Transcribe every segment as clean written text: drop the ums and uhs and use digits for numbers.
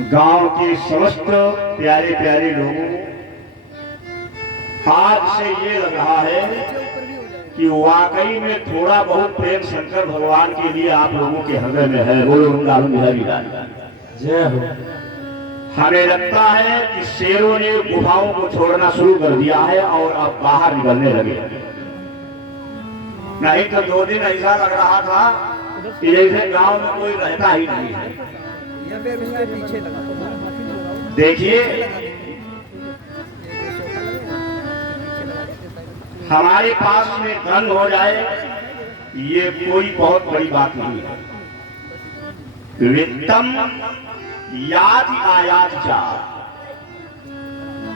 गांव के समस्त प्यारे प्यारे लोगों को आज से ये लग रहा है कि वाकई में थोड़ा बहुत प्रेम शंकर भगवान के लिए आप लोगों के हृदय में है। बोलो वृंदावन बिहारी लाल जय हो। हमें लगता है कि शेरों ने गुफाओं को छोड़ना शुरू कर दिया है और अब बाहर निकलने लगे। नहीं तो 2 दिन ऐसा लग रहा था कि जैसे गांव में कोई रहता ही नहीं है। देखिए, हमारे पास में धन हो जाए ये कोई बहुत बड़ी बात नहीं है। वित्तम याद आयात जा,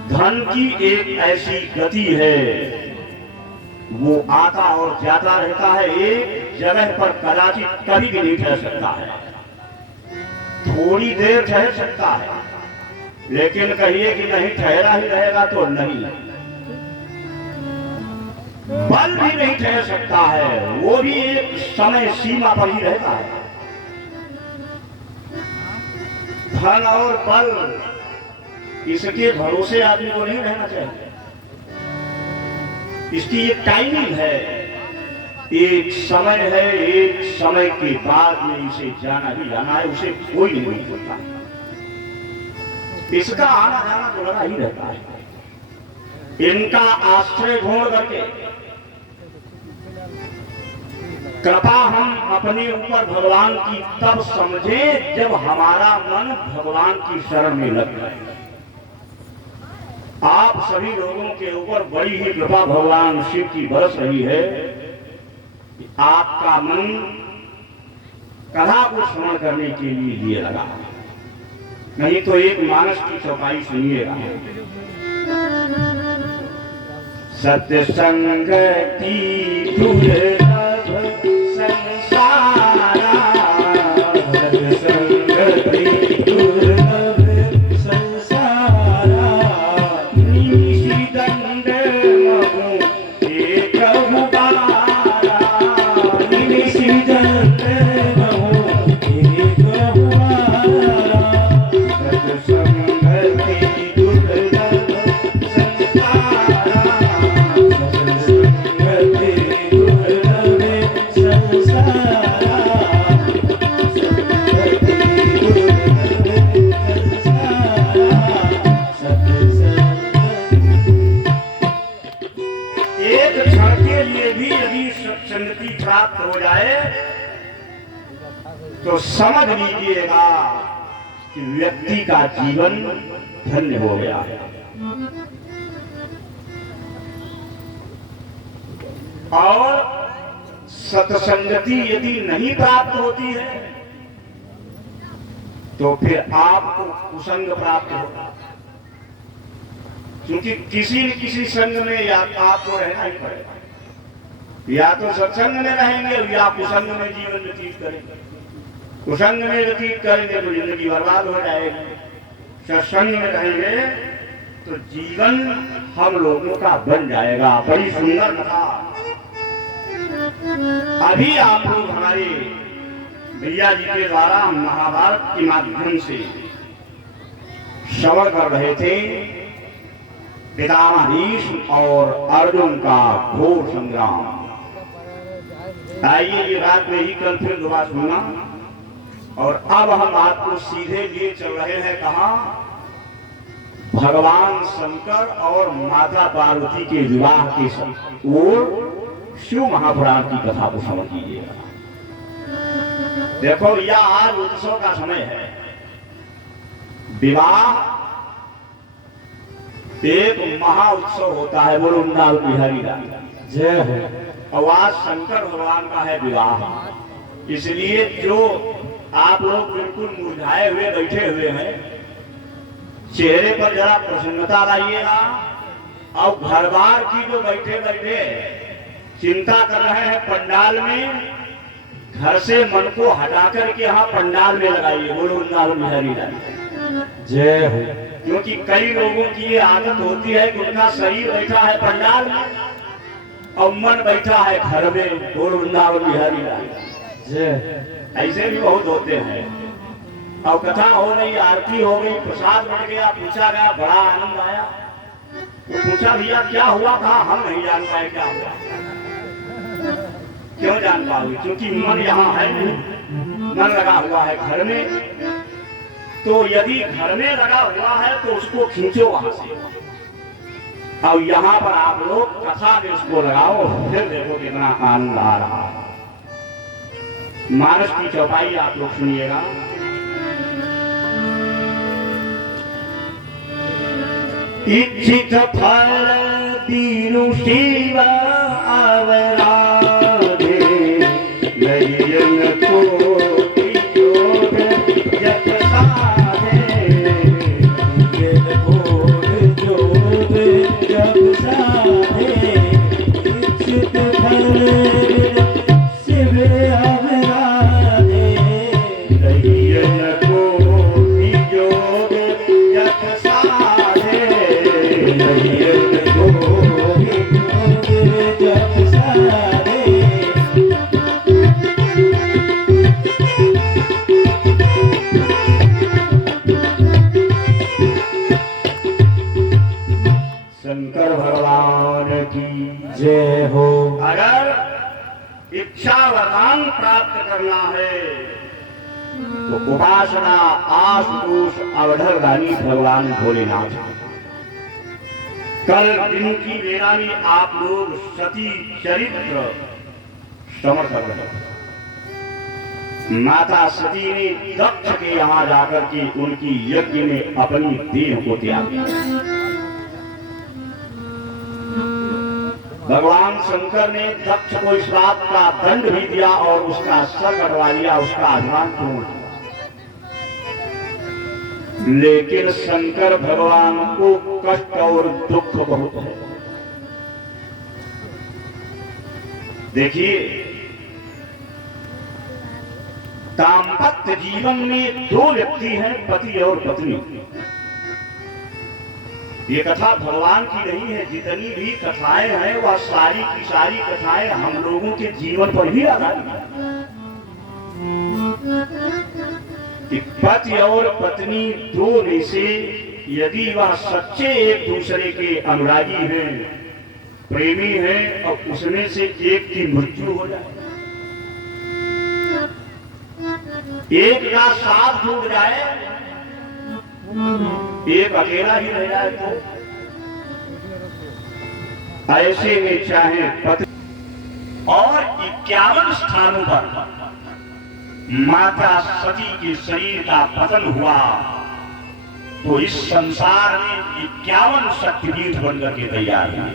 धन की एक ऐसी गति है, वो आता और जाता रहता है। एक जगह पर कदाचित कभी भी नहीं ठहर सकता है। थोड़ी देर ठहर सकता है, लेकिन कहिए कि नहीं ठहरा ही रहेगा तो नहीं। बल भी नहीं ठहर सकता है, वो भी एक समय सीमा पर ही रहता है। धन और बल, इसके भरोसे आदमी को नहीं रहना चाहिए। इसकी एक टाइमिंग है, एक समय है, एक समय के बाद में इसे जाना ही जाना है, उसे कोई नहीं होता। इसका आना जाना तो लगा ही रहता है। इनका आश्रय ढूंढ करके कृपा हम अपने ऊपर भगवान की तब समझे जब हमारा मन भगवान की शरण में लग जाए। आप सभी लोगों के ऊपर बड़ी ही कृपा भगवान शिव की बरस रही है। आपका मन कथा को श्रवण करने के लिए लगा, नहीं तो एक मानस की चौपाई सुनिएगा। सत्य संगति दुर्लभ संसारा, सत्य संगति दुर्लभ संसारा, निमिषि दंड महु एक हुबारा, निमिषि दंड महु एक हुबारा, सत्य संगति दुर्लभ संसारा, सत्य संगति दुर्लभ संसारा, सत्य एक क्षण के लिए भी यदि सत्संगति प्राप्त हो जाए तो समझ लीजिएगा कि व्यक्ति का जीवन धन्य हो गया है। और सत्संगति यदि नहीं प्राप्त होती है तो फिर आपको कुसंग प्राप्त होगा, क्योंकि किसी न किसी संग में या आपको रहना ही पड़ेगा। या तो सत्संग में रहेंगे या कुसंग में जीवन व्यतीत करेंगे। कुसंग में व्यतीत करेंगे तो जिंदगी बर्बाद हो जाएगी। सत्संग में रहेंगे तो जीवन हम लोगों का बन जाएगा। बड़ी सुंदर कथा अभी आप लोग हमारे भैया जी के द्वारा महाभारत के माध्यम से श्रवण कर रहे थे। पितामह भीष्म और अर्जुन का घोर संग्राम। आइए ये रात में ही कल फिर दोबारा सुना। और अब हम आपको सीधे लिए चल रहे हैं कहा, भगवान शंकर और माता पार्वती के विवाह के ओर शिव महापुराण की कथा को समझ लीजिएगा। देखो, यह आज उत्सव का समय है। विवाह एक महा उत्सव होता है। बोलो वृंदावन बिहारी लाल जय हो। और आज शंकर भगवान का है विवाह। इसलिए जो आप लोग बिल्कुल मुरझाए हुए बैठे हुए हैं, चेहरे पर जरा प्रसन्नता लाइएगा। और घर बार की जो बैठे बैठे चिंता कर रहे हैं पंडाल में, घर से मन को हटाकर के यहाँ पंडाल में लगाइए। बोलो वृंदावन बिहारी लाल जय हो। क्योंकि कई लोगों की ये आदत होती है कि उनका शरीर बैठा है पंडाल में और मन बैठा है घर में। बोलो वृंदावन बिहारी लाल जय। ऐसे भी बहुत होते हैं। और कथा हो गई, आरती हो गई, प्रसाद बन गया, पूछा गया, बड़ा आनंद आया। तो पूछा भैया क्या हुआ? कहा हम नहीं जान पाए क्या हुआ। क्यों जान पाओगे? क्योंकि मन यहाँ है नहीं, मन लगा हुआ है घर में। तो यदि घर में लगा हुआ है तो उसको खींचो वहां से, और यहाँ पर आप लोग कथा में उसको लगाओ, फिर देखो कितना आनंद आ रहा है। मानस की चौपाई आप लोग सुनिएगा। इच्छित फल दीनु शिव आवराधे, नयन कोटि जोग जप साधे, नयन कोटि जोग जप साधे, इच्छित फल शिव आवराधे, नयन कोटि जोग जप साधे, नयन कोटि जोग जप साधे। शंकर भगवान की जय हो। अगर इच्छा वरदान प्राप्त करना है तो उपासना आशुतोष अवधर रानी भगवान भोलेनाथ। कल दिन की बेला में आप लोग सती चरित्र श्रवण कर रहे हैं। माता सती ने दक्ष के यहाँ जाकर के उनकी यज्ञ में अपनी देह को त्याग किया। भगवान शंकर ने दक्ष को इस बात का दंड भी दिया और उसका सर कटवा लिया, उसका अभिमान तोड़ दिया। लेकिन शंकर भगवान को कष्ट और दुख बहुत है। देखिए, दाम्पत्य जीवन में दो व्यक्ति हैं, पति और पत्नी। ये कथा भगवान की नहीं है। जितनी भी कथाएं हैं वह सारी की सारी कथाएं हम लोगों के जीवन पर ही आधारित है। पति और पत्नी दो में से यदि वह सच्चे एक दूसरे के अनुरागी हैं, प्रेमी हैं, और उसमें से एक की मृत्यु हो जाए, एक का साथ छूट जाए, एक अकेला ही रह जाए, तो ऐसे में चाहे पति और 51 स्थानों पर माता सती के शरीर का पतन हुआ, तो इस संसार में 51 शक्तिपीठ बनकर के तैयार हुए,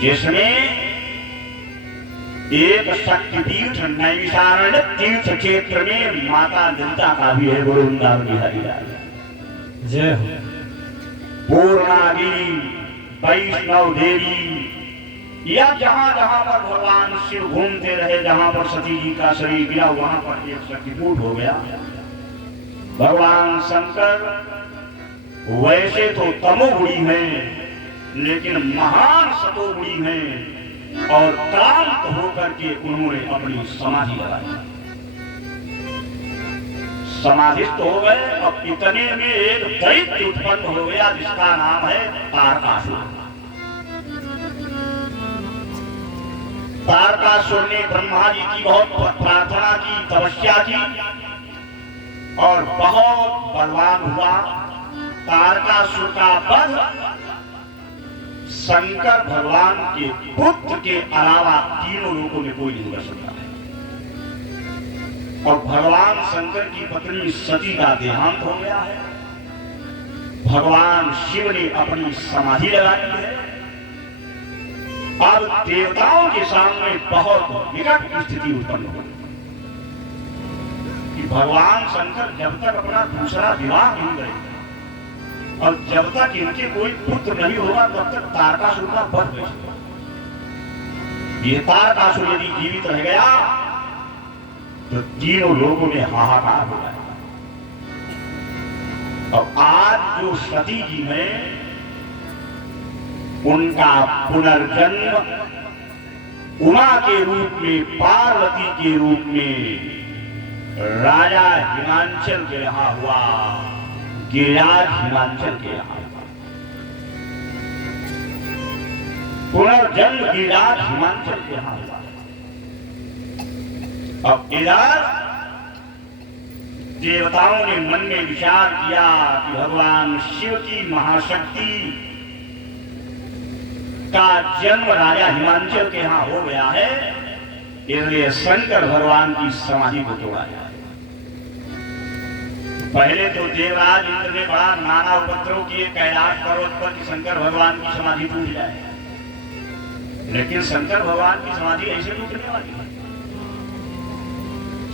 जिसमें एक शक्तिपीठ नैमिषारण्य तीर्थ क्षेत्र में माता ललिता का भी है। गुरु बिहारी जय हो। पूर्णागिरी, वैष्णव देवी, या जहां जहां पर भगवान शिव घूमते रहे, जहां पर सती जी का शरीर गिरा, वहां पर एक शक्तिपीठ हो गया। भगवान शंकर वैसे तो तमोगुणी हैं, लेकिन महान सतोगुणी हैं, और क्लांत होकर के उन्होंने अपनी समाधि लगाई। समाधिस्थ हो गए। अब इतने में एक दैत्य उत्पन्न हो गया, जिसका नाम है तारकासुर। तारकासुर ने ब्रह्मा जी की बहुत प्रार्थना की, तपस्या की, और बहुत बलवान हुआ। तारकासुर का वध शंकर भगवान के पुत्र के अलावा तीनों लोगों में कोई नहीं कर सकता है। और भगवान शंकर की पत्नी सती का देहांत हो गया है। भगवान शिव ने अपनी समाधि लगाई है। अब देवताओं के सामने बहुत विकट स्थिति उत्पन्न हो गई कि भगवान शंकर जब तक अपना दूसरा विवाह नहीं करेंगे और जब तक इनके कोई पुत्र नहीं होगा, तब तक तारकासुर का वध नहीं होगा। ये तारकासुर यदि जीवित रह गया तो तीनों लोगों में हाहाकार हो जाएगा। और आज जो सती जी हैं, उनका पुनर्जन्म उमा के रूप में, पार्वती के रूप में राजा हिमांचल के यहाँ हुआ, गिरिराज हिमांचल के यहाँ हुआ, पुनर्जन्म गिरिराज हिमांचल के यहाँ हुआ। अब इधर देवताओं ने मन में विचार किया कि भगवान शिव की महाशक्ति का जन्म राजा हिमांचल के यहाँ हो गया है, इसलिए शंकर भगवान की समाधि को तोड़ा जाए। पहले तो देवराज इंद्र ने बड़ा नाना उपद्रव किए कैलाश पर्वत पर कि शंकर भगवान की समाधि टूट जाए, लेकिन शंकर भगवान की समाधि ऐसे टूटने वाली है।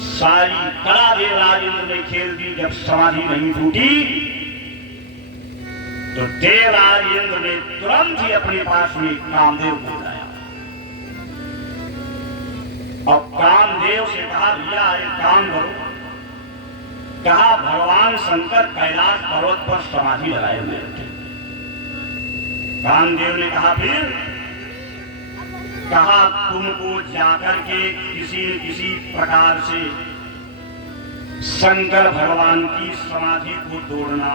सारी कला देवराज इंद्र ने खेल दी, जब समाधि नहीं टूटी तो देवराज इंद्र ने तुरंत ही अपने पास में कामदेव को बुलाया। अब कामदेव से कहा, भैया एक काम करो। कहा, भगवान शंकर कैलाश पर्वत पर समाधि लगाए हुए थे। कामदेव ने कहा, फिर कहा, तुमको जाकर के किसी प्रकार से शंकर भगवान की समाधि को तोड़ना।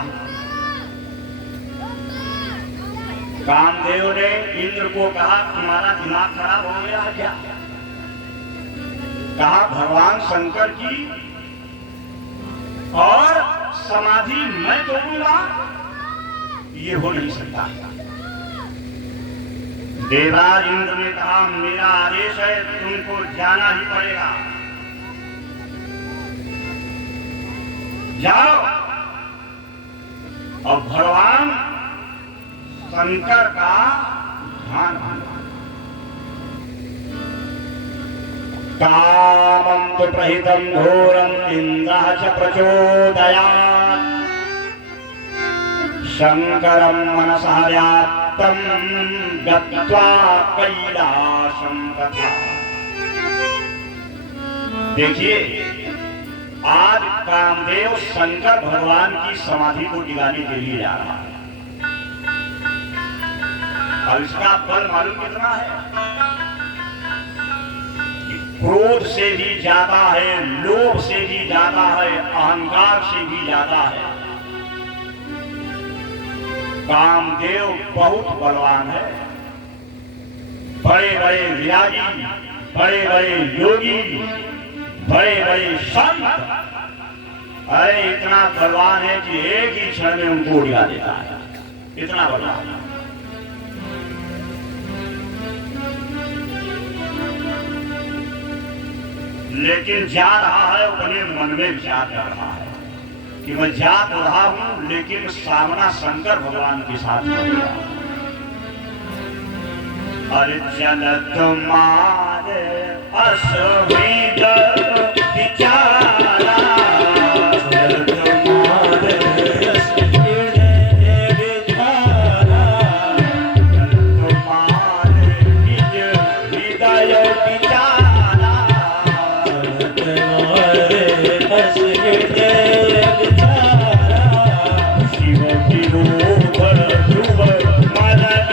कामदेव ने इंद्र को कहा, तुम्हारा दिमाग खराब हो गया है क्या? कहा, भगवान शंकर की और समाधि मैं तोड़ूंगा, ये हो नहीं सकता। देवराज इंद्र ने कहा, मेरा आदेश है, तुमको जाना ही पड़ेगा, जाओ। और भगवान शंकर का ध्यान रखना। कामं तु प्रहितं घोरं इंद्रः च प्रचोदयात्, शंकरं मनसः व्याप्तं गत्वा कैलासं तथा। देखिए, आज कामदेव शंकर भगवान की समाधि को गिराने के लिए जा रहा है, और इसका फल मालूम कितना है? क्रोध से भी ज्यादा है, लोभ से भी ज्यादा है, अहंकार से भी ज्यादा है। कामदेव बहुत बलवान है। बड़े बड़े विरागी, बड़े बड़े योगी, बड़े बड़े संत, अरे इतना बलवान है कि एक ही क्षण में उनको उड़ा देता है, इतना बलवान है। लेकिन जा रहा है, अपने मन में विचार कर रहा है कि मैं जा तो रहा हूं, लेकिन सामना शंकर भगवान के साथ हो गया। अरे चल तुम्हारे असुविध विचारा, चल तुम्हारे असुविध विचारा, चल तुम्हारे निज हृदय विचारा, तुम्हारे असुविध विचारा, शिव विरोध ध्रुव मदन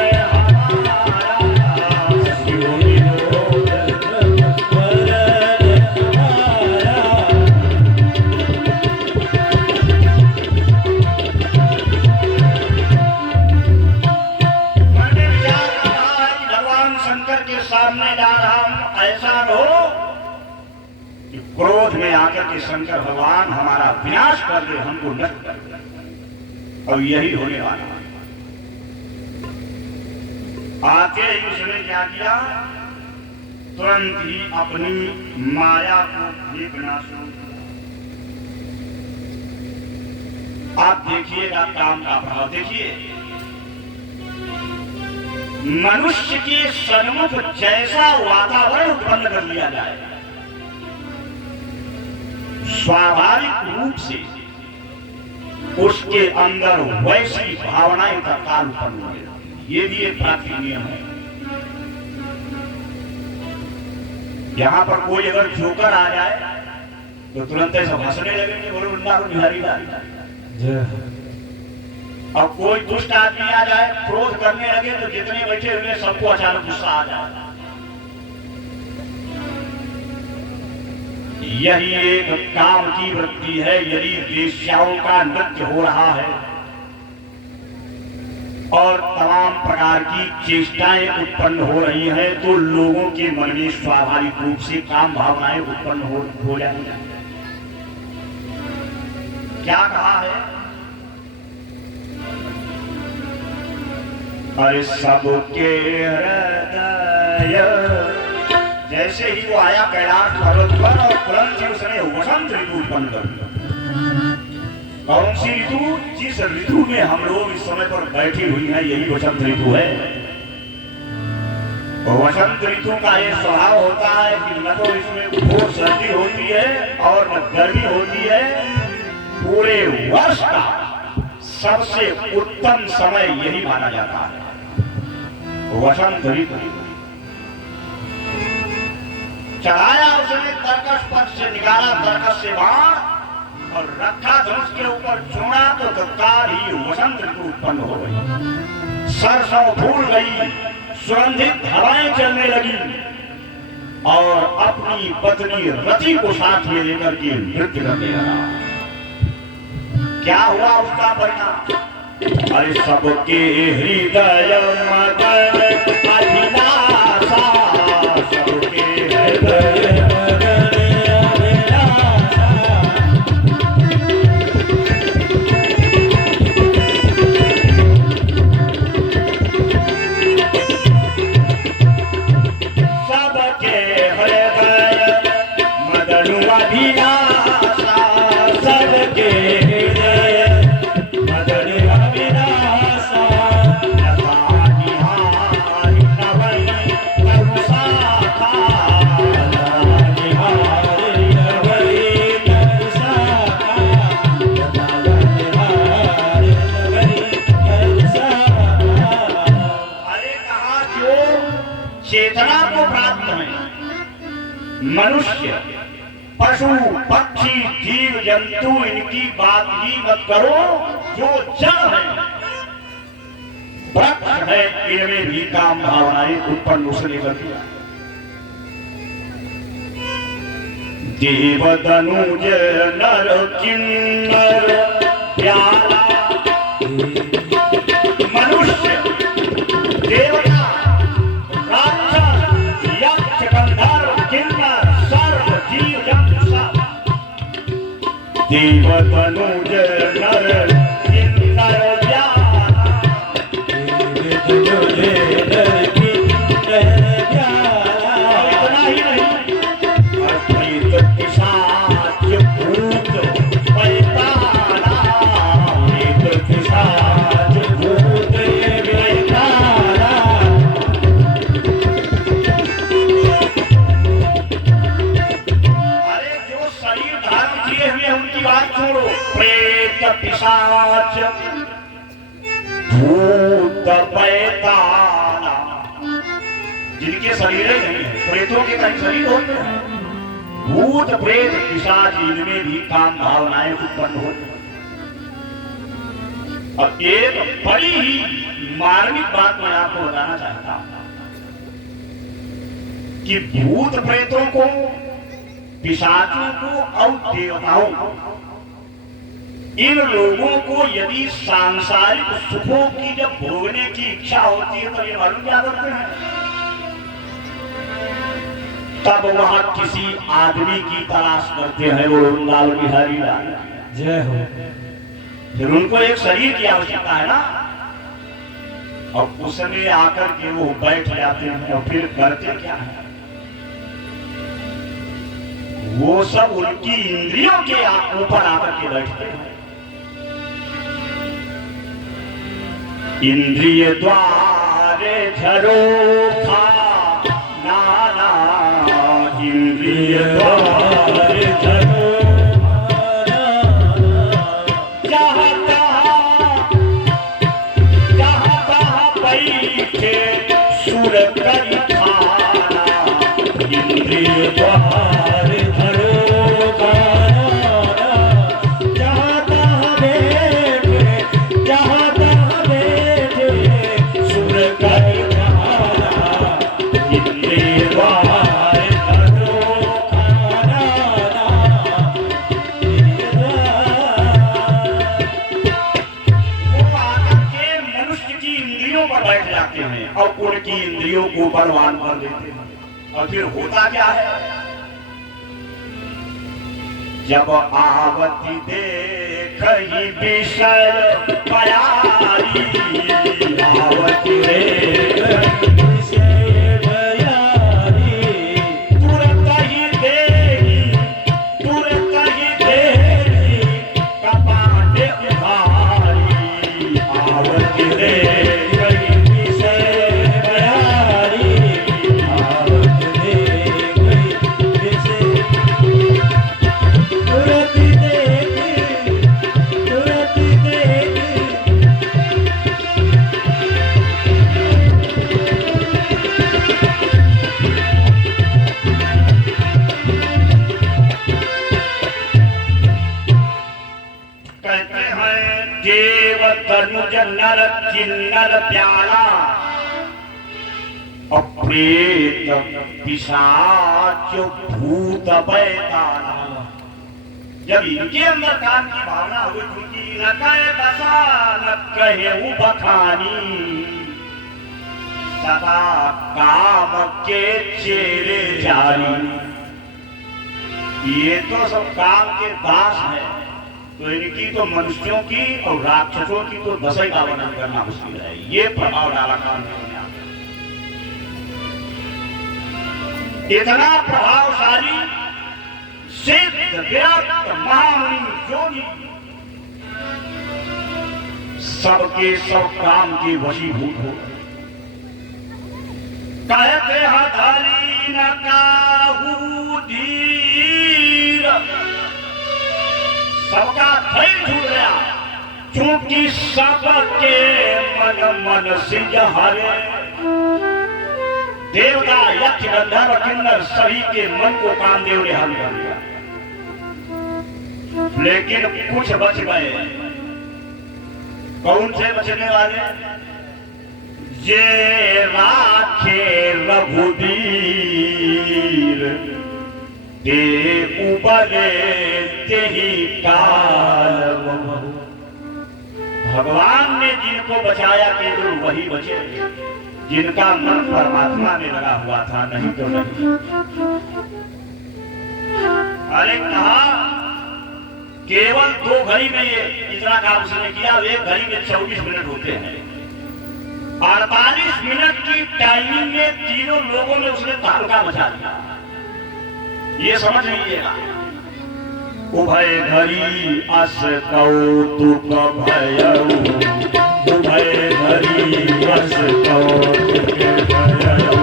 क्रोध में आकर के शंकर भगवान हमारा विनाश कर दे, हमको नष्ट कर दे। और यही होने वाला है। आते ही उसने क्या किया? तुरंत ही अपनी माया को फेंकना शुरू किया। आप देखिएगा काम का भाव देखिए। मनुष्य के सन्मुख जैसा वातावरण उत्पन्न कर लिया जाए, स्वाभाविक रूप से उसके अंदर वैसी भावनाएं तत्काल उत्पन्न हो जाती। ये भी एक प्राकृतिक नियम है। यहां पर कोई अगर जोकर आ जाए तो तुरंत ऐसा हंसने लगेंगे, बोलो उल्ला को बिहारी डाल। अब कोई दुष्ट आदमी आ जाए, क्रोध करने लगे, तो जितने बैठे हुए सबको अचानक गुस्सा आ जाए। यही एक काम की वृत्ति है। यदि वेश्याओं का नृत्य हो रहा है और तमाम प्रकार की चेष्टाएं उत्पन्न हो रही हैं, तो लोगों के मन में स्वाभाविक रूप से काम भावनाएं उत्पन्न हो जाएंगी। क्या कहा है? अरे सबके हृदय, जैसे ही वो आया कैलाश पर्वत पर और तुरंत ही उसने वसंत ऋतु उत्पन्न कर दिया। कौन सी ऋतु? जिस ऋतु में हम लोग इस समय पर बैठी हुई हैं, यही वसंत ऋतु है। वसंत ऋतु का ये स्वभाव होता है कि न तो इसमें घोर सर्दी होती है और न गर्मी होती है। पूरे वर्ष का सबसे उत्तम समय यही माना जाता है, वसंत ऋतु। चढ़ाया उसने तरकश पक्ष से, निकाला तरकश से बाण और रखा धनुष के ऊपर चूड़ा, तो तत्काल ही वसंत ऋतु उत्पन्न हो गई। सरसों फूल गई, सुगंधित हवाएं चलने लगी और अपनी पत्नी रति को साथ में लेकर के नृत्य करने लगा। क्या हुआ उसका परिणाम? अरे सबके हृदय मगन अभिलाषा, सबके हृदय मगन अभिलाषा। सबके हृदय मगन अभिलाषा, सबके चेतना को प्राप्त है। मनुष्य, पशु, पक्षी, जीव जंतु, इनकी बात ही मत करो। जो जड़ है, वृक्ष है, इनमें भी काम भावनाएं उत्पन्न उसने कर दिया। देव तनुज नर किन्नर प्यारा, मनुष्य, देवता, देव तनुज नर किन्नर प्यारा, देव तनुज नर किन्नर प्यारा। इतना ही नहीं, प्रेत पिशाच भूत पैताला, प्रेत पिशाच भूत पैताला। अरे जो शरीर धारण किए हुए उनकी बात छोड़ो। प्रेत पिशाच भूत पैताला, जिनके शरीर नहीं है, प्रेतों के कहीं शरीर होते हैं। भूत प्रेत पिशाच, इनमें भी काम भावनाएं उत्पन्न होती हैं। और एक बड़ी ही मार्मिक बात मैं आपको बताना चाहता हूं कि भूत प्रेतों को, पिशाचों को और देवताओं को, इन लोगों को यदि सांसारिक सुखों की जब भोगने की इच्छा होती है तो ये मालूम क्या करते हैं? तब वहां किसी आदमी की तलाश करते हैं। वो लाल बिहारी लाल, जय हो। फिर उनको एक शरीर की आवश्यकता है ना, और उसमें आकर के वो बैठ जाते हैं और फिर करते क्या है? वो सब उनकी इंद्रियों के ऊपर आकर के बैठते हैं। इंद्रिय द्वारे झरोखा नाना, इंद्रिय द्वारे झरोखा, जहाँ तहाँ बैठे सुर करी खाना, इंद्रिय द्वारे झरोखा, जहाँ तहाँ बैठे, जहाँ तहाँ बैठे सुर करी खाना, इंद्रिय द्वारे झरोखा नाना। करते हैं और उनकी इंद्रियों को बलवान कर देते हैं। और फिर होता क्या है, जब आवती देख ही विषय प्यारी, आवती देख विषय प्यारी, तुरंत ही देगी कपाटे उधारी, आवती देख विषय प्यारी, आवती देख विषय तुरंत देख कहते हैं देव तनुज नर किन्नर प्याला और प्रेत पिशाच भूत बैताला। जब इनके अंदर काम की भावना हुई, क्योंकि न कहे दशा न कहे बखानी, सदा काम के चेरे जारी। ये तो सब काम के दास है, तो इनकी तो मनुष्यों की और राक्षसों की तो दशा का वर्णन करना मुश्किल है। ये प्रभाव डाला काम में। इतना प्रभावशाली सिद्ध विराट महामुनि योगी, सबके सब काम के वशीभूत हो। कहते हथाली न काहू धीर, सबका धैर्य छूट गया, क्योंकि सबके मन से हरे। देवता यक्ष गंधर्व किन्नर सभी के मन को कामदेव ने हल कर दिया, लेकिन कुछ बच गए। कौन से बचने वाले? ये राखे रघुबीर ते उबरे तेहि काल। भगवान ने जिनको बचाया केवल वही बचे, जिनका मन परमात्मा में लगा हुआ था, नहीं तो नहीं। अरे कहा केवल 2 घड़ी में ये इतना काम उसने किया। 1 घड़ी में 24 मिनट होते हैं। 48 मिनट की टाइमिंग में तीनों लोगों में उसने तहलका मचा दिया। ये समझ लीजिएगा। उभय घड़ी अस कौतुक भयऊ, उभय घड़ी अस कौतुक भयऊ,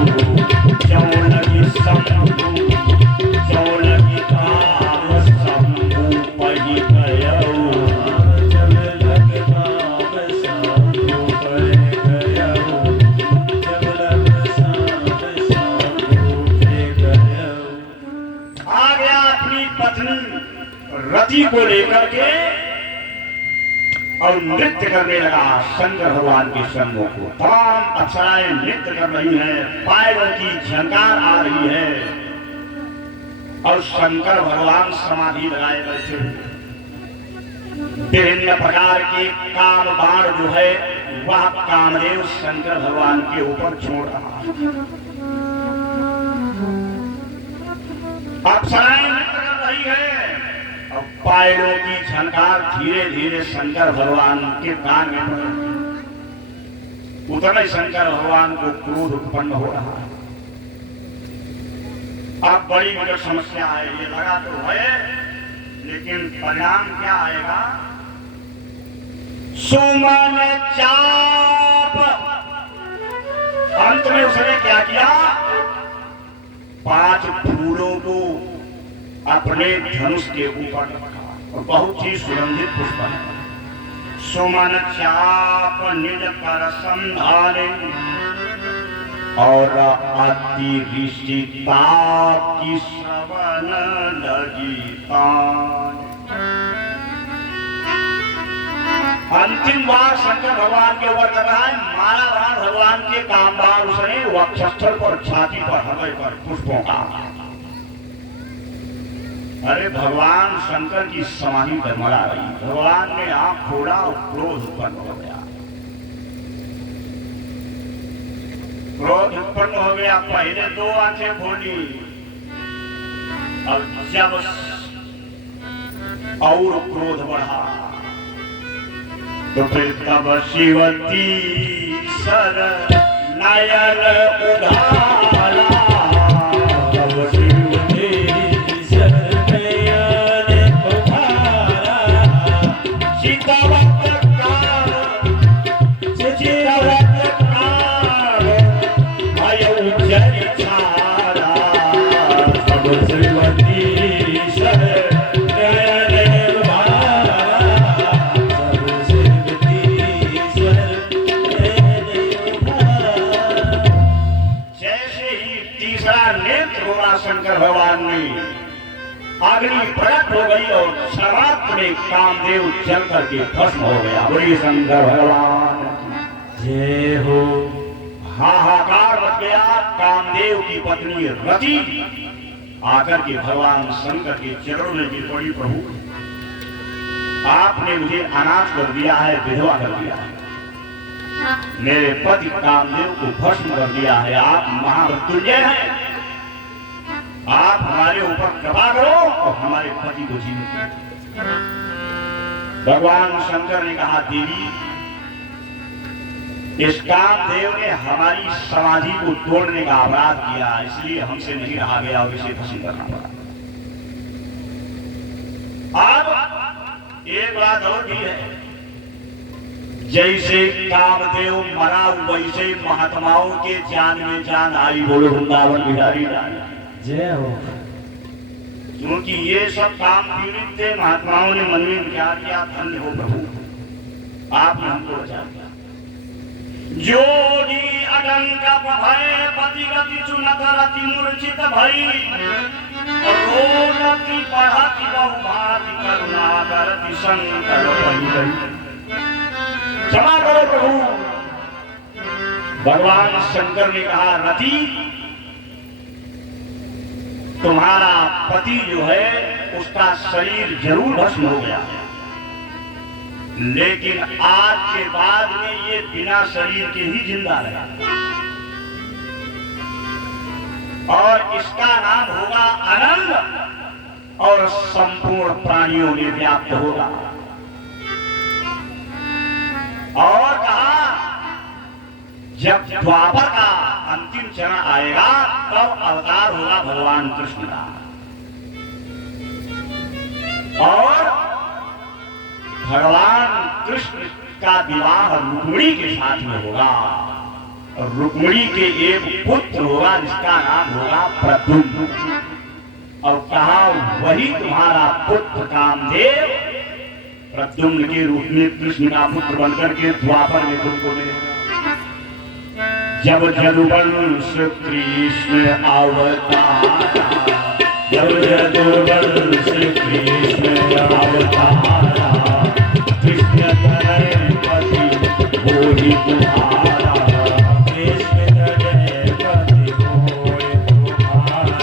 जौ लगी शंभु जौ लगी काम शंभु पहि गयऊ, जब लग काम शंभु पहि गयऊ, जब लग शंभु पहि गयऊ। आ गया अपनी पत्नी रति को लेकर के और नृत्य करने लगा शंकर भगवान के सम्मुख को। तमाम अप्सराएं नृत्य कर रही हैं, पैरों की झंकार आ रही है और शंकर भगवान समाधि लगाए बैठे हुए। विभिन्न प्रकार के काम बाण जो है वह कामदेव शंकर भगवान के ऊपर छोड़ रहा है। अप्सराएं नृत्य कर रही है, पैरों की झंकार धीरे धीरे शंकर भगवान के कान में पड़ रही। उतने शंकर भगवान को क्रोध उत्पन्न हो रहा है। अब बड़ी विकट समस्या है। ये लगा तो है, लेकिन परिणाम क्या आएगा? सुमन चाप। अंत में उसने क्या किया? 5 फूलों को अपने धनुष के ऊपर रखा और बहुत ही सुगंधित पुष्प है। सुमन चाप निज कर संधारे और अति ऋषिता की श्रवण लगी तान। अंतिम बार शंकर भगवान के ऊपर कर रहा है। मारा बाण भगवान के काम बाण उसने वक्षस्थल पर, छाती पर, हृदय पर पुष्पों का। अरे भगवान शंकर की समाधि डगमगा रही। भगवान ने आंख खोला और क्रोध उत्पन्न हो गया। क्रोध उत्पन्न हो गया। पहले 2 आंखें खोली, अब जब और क्रोध बढ़ा तो फिर तब शिवती सर नयन उधारा, तब शिवती सर नयन उधारा, चितवत काल भयउ चरितारा, तब शिवती सर नयन उधारा, तब शिवती सर नयन उधारा। जैसे ही तीसरा नेत्र हुआ शंकर भगवान में, अग्नि प्रकट हो गई और सर्वात्म में कामदेव जल करके भस्म हो गया। बोलिए शंकर भगवान जय हो। हाहाकार मच गया। कामदेव की पत्नी रति आकर के भगवान शंकर के चरणों में गिर पड़ी, प्रभु आपने मुझे अनाथ कर दिया है, विधवा कर दिया है, मेरे पति कामदेव को भस्म कर दिया है, आप महामृत्युंजय हैं, आप हमारे ऊपर कृपा करो और हमारे पति को जीवित करो। भगवान शंकर ने कहा, देवी इस कामदेव ने हमारी समाधि को तोड़ने का अपराध किया, इसलिए हमसे नहीं रहा गया और इसे भस्म करना पड़ा। अब एक बात और भी है, जैसे कामदेव मरा वैसे महात्माओं के जान में जान आई। बोलो वृंदावन बिहारी जय हो। क्योंकि ये सब काम पीड़ित थे, महात्माओं ने मन में विचार किया, धन्य हो प्रभु आपने हमको बचा दिया। जोगी अडंक भय पतिगति चुनत रति मूर्छित भई, रोदति बढ़ति बहुभाति करुणा करति संकट बनि गई। क्षमा करो प्रभु। भगवान शंकर ने कहा, रति तुम्हारा पति जो है उसका शरीर जरूर भस्म हो गया, लेकिन आज के बाद में ये बिना शरीर के ही जिंदा रहेगा और इसका नाम होगा आनंद और संपूर्ण प्राणियों में व्याप्त होगा। और कहा, जब द्वापर का अंतिम चरण आएगा तब अवतार होगा भगवान कृष्ण का, और भगवान कृष्ण का विवाह रुक्मिणी के साथ में होगा, और रुक्मिणी के एक पुत्र होगा जिसका नाम होगा प्रद्युम्न। और कहा, वही तुम्हारा पुत्र कामदेव प्रद्युम्न के रूप में कृष्ण का पुत्र बनकर के द्वापर में तुमको मिलेगा। जब यदुवंश कृष्ण अवतारा, जब यदुवंश कृष्ण अवतारा, कृष्ण तनयपति होई तुम्हारा, कृष्ण तनयपति होई तुम्हारा।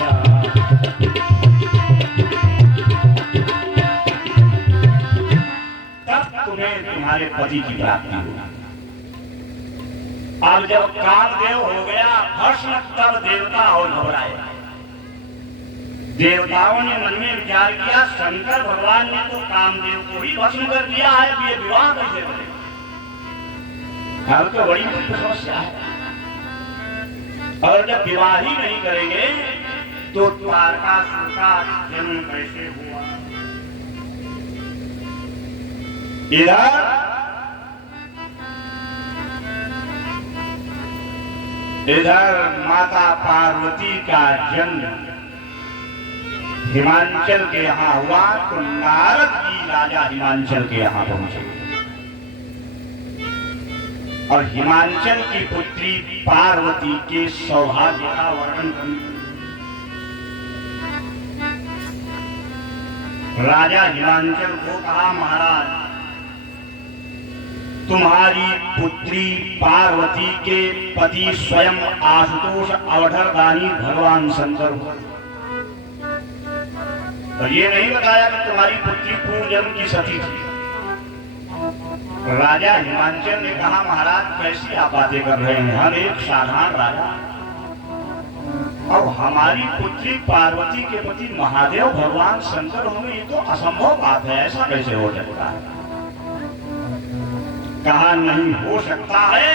तब तुम्हें तुम्हारे पति की प्राप्ति होगी। अब जब कामदेव हो गया भस्म, तब देवता और घबराए। देवताओं ने मन में विचार किया, शंकर भगवान ने तो कामदेव को ही भस्म कर दिया है, ये विवाह कैसे करें? अब तो बड़ी समस्या है। और जब विवाह ही नहीं करेंगे तो तारकासुर का जन्म कैसे हुआ? इधर माता पार्वती का जन्म हिमांचल के यहाँ हुआ, तो नारद जी राजा हिमांचल के यहाँ पहुंचे और हिमांचल की पुत्री पार्वती के सौभाग्य का वर्णन करने। राजा हिमांचल को कहा, महाराज तुम्हारी पुत्री पार्वती के पति स्वयं आशुतोष अवधरदानी भगवान शंकर हुआ, तो ये नहीं बताया कि तुम्हारी पुत्री पूर्व जन्म की सती थी। राजा हिमांचल ने कहा, महाराज कैसी आप बातें कर रहे हैं, हम एक साधारण राजा और हमारी पुत्री पार्वती के पति महादेव भगवान शंकर होंगे, ये तो असंभव बात है, ऐसा कैसे हो सकता है। कहा नहीं हो सकता है,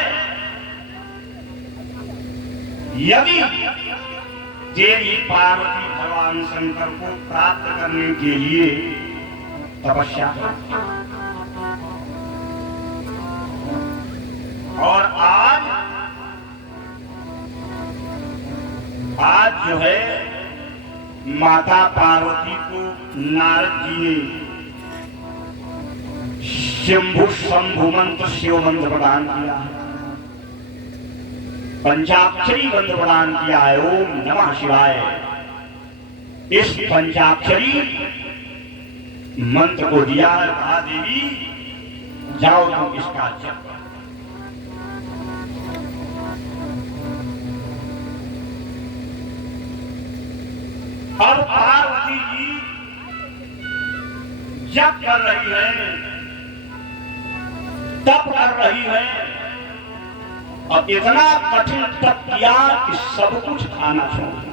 यदि देवी पार्वती भगवान शंकर को प्राप्त करने के लिए तपस्या और आज जो है माता पार्वती को नारद जी ने शंभु शंभु मंत्र शिव मंत्र प्रदान किया है, पंचाक्षरी मंत्र प्रदान किया है, ओम नमः शिवाय। इस पंचाक्षरी मंत्र को दिया है, कहा देवी जाओ तुम इसका जप। अब पार्वती जी जप कर रही है, तप कर रही है, अब इतना कठिन तप किया कि सब कुछ खाना छोड़।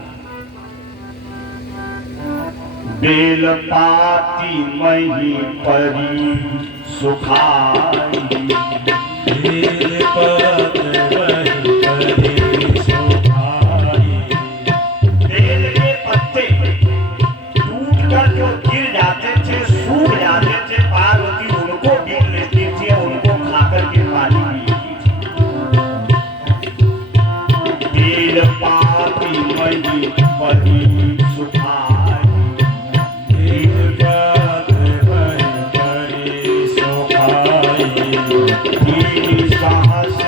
बेल पाती मही परी सुखाई, बेल पात मही परी सुखाई। बेल के पत्ते टूट कर जो गिर जाते थे, सूख जाते थे, पार्वती उनको गिर लेती थी, उनको खाकर के पानी पाती मही परी सुखाई, बेल पात मही परी सुखाई। तीन साहस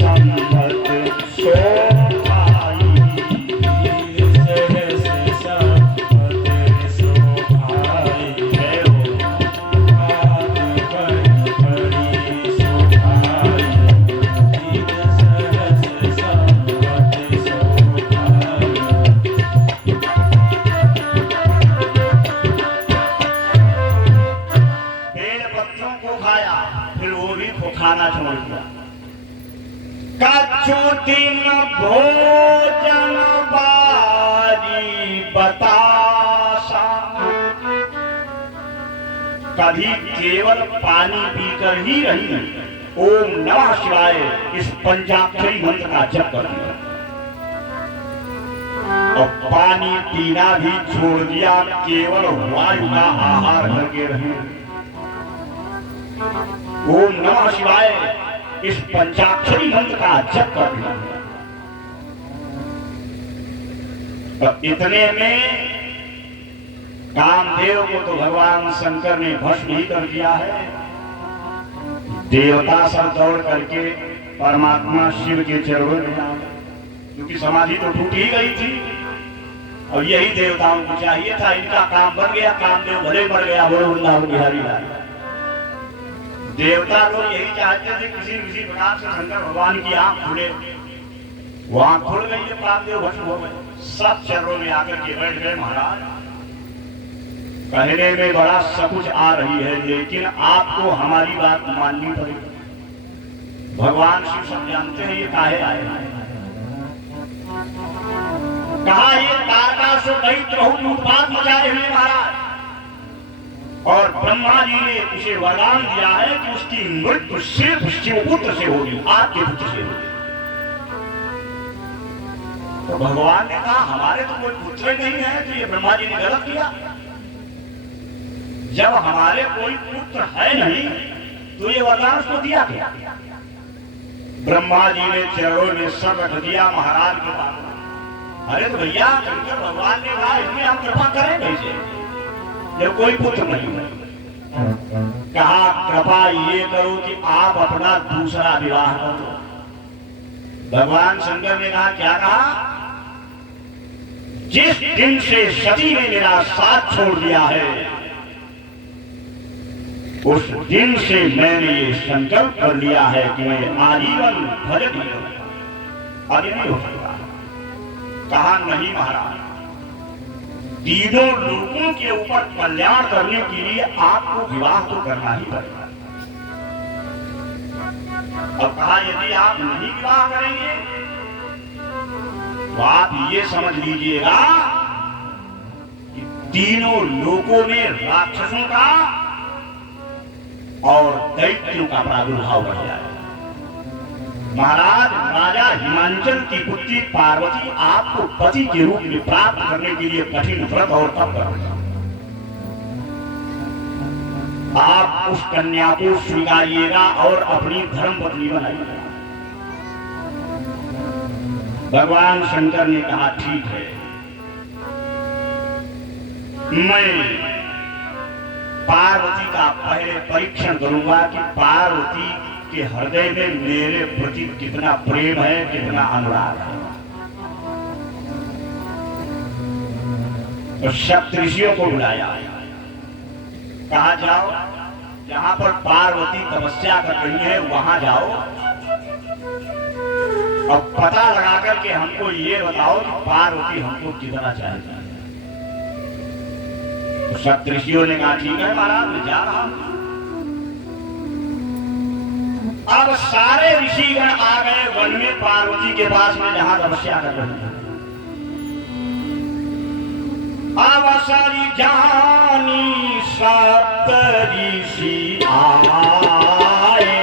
संवत सो खाई, तीन सहस संवत सो खाई। जय हो पात मही परी सुखाई, तीन सहस संवत खाना छोड़ दिया। कछु दिन भोजन बारी बतासा, कभी केवल पानी पीकर ही रही, ओम नमः शिवाय इस पंचाक्षरी मंत्र का जप कर दिया और पानी पीना भी छोड़ दिया, केवल वायु का आहार करके रही। ओम नमः शिवाय इस पंचाक्षरी मंत्र का जप कर दिया। इतने में कामदेव को तो भगवान शंकर ने भस्म ही कर दिया है। देवता सब दौड़ करके परमात्मा शिव के चरणों में, क्योंकि समाधि तो टूट ही गई थी और यही देवताओं को चाहिए था, इनका काम बन गया, कामदेव भले मर गया, बोलो वृंदावन बिहारी लाल। देवता लोग यही चाहते थे किसी प्रकार से शंकर भगवान की आंख खुले, वो आंख खुल गई है, कामदेव भस्म हो गए, सब चरणों में आकर के बैठ गए। महाराज कहने में बड़ा सकुच आ रही है, लेकिन आपको हमारी बात माननी पड़ेगी। भगवान शिव सब जानते हैं ये काहे आए। कहा ये तारकासुर दैत्य उत्पात मचाए हुए महाराज, और ब्रह्मा जी ने उसे वरदान दिया है कि उसकी मृत्यु सिर्फ शिवपुत्र से होगी, आपके पुत्र से होगी। तो भगवान ने कहा हमारे तो कोई पुत्र नहीं है, तो ये ब्रह्मा जी ने गलत किया। जब हमारे कोई पुत्र है नहीं तो ये वरदान उसको दिया गया। ब्रह्मा जी ने चरणों में सब रख दिया महाराज के पास। अरे तो भैया शंकर भगवान ने कहा इसमें हम कृपा करें कैसे जब कोई पुत्र नहीं है। कहा कृपा ये करो कि आप अपना दूसरा विवाह करो। भगवान शंकर ने कहा क्या कहा, जिस दिन से सती ने मेरा साथ छोड़ दिया है उस दिन से मैंने ये संकल्प कर लिया है कि मैं आजीवन भजन ही करूंगा, आगे नहीं हो सकता। कहा नहीं महाराज, तीनों लोगों के ऊपर कल्याण करने के लिए आपको विवाह तो करना ही पड़ेगा। अब कहा यदि आप नहीं विवाह करेंगे तो आप ये समझ लीजिएगा कि तीनों लोकों में राक्षसों का और दैत्यों का प्रादुर्भाव बढ़ जाएगा। महाराज, राजा हिमांचल की पुत्री पार्वती आपको पति के रूप में प्राप्त करने के लिए कठिन व्रत और तप कर रही है। आप उस कन्या को स्वीकारिएगा और अपनी धर्म पत्नी बनाइएगा। भगवान शंकर ने कहा ठीक है, मैं पार्वती का पहले परीक्षण करूंगा कि पार्वती के हृदय में मेरे प्रति कितना प्रेम है, कितना अनुराग है। तो सप्तऋषियों को बुलाया, कहा जाओ जहां पर पार्वती तपस्या कर रही है वहां जाओ और पता लगा करके हमको ये बताओ कि पार्वती हमको कितना चाहती है। तो सप्तऋषियों ने कहा ठीक है महाराज, मैं जा रहा हूं। अब सारे ऋषिगण आ गए वन में पार्वती के पास में जहां तपस्या कर रहे हैं। अवसरी जानी सप्तऋषि आए,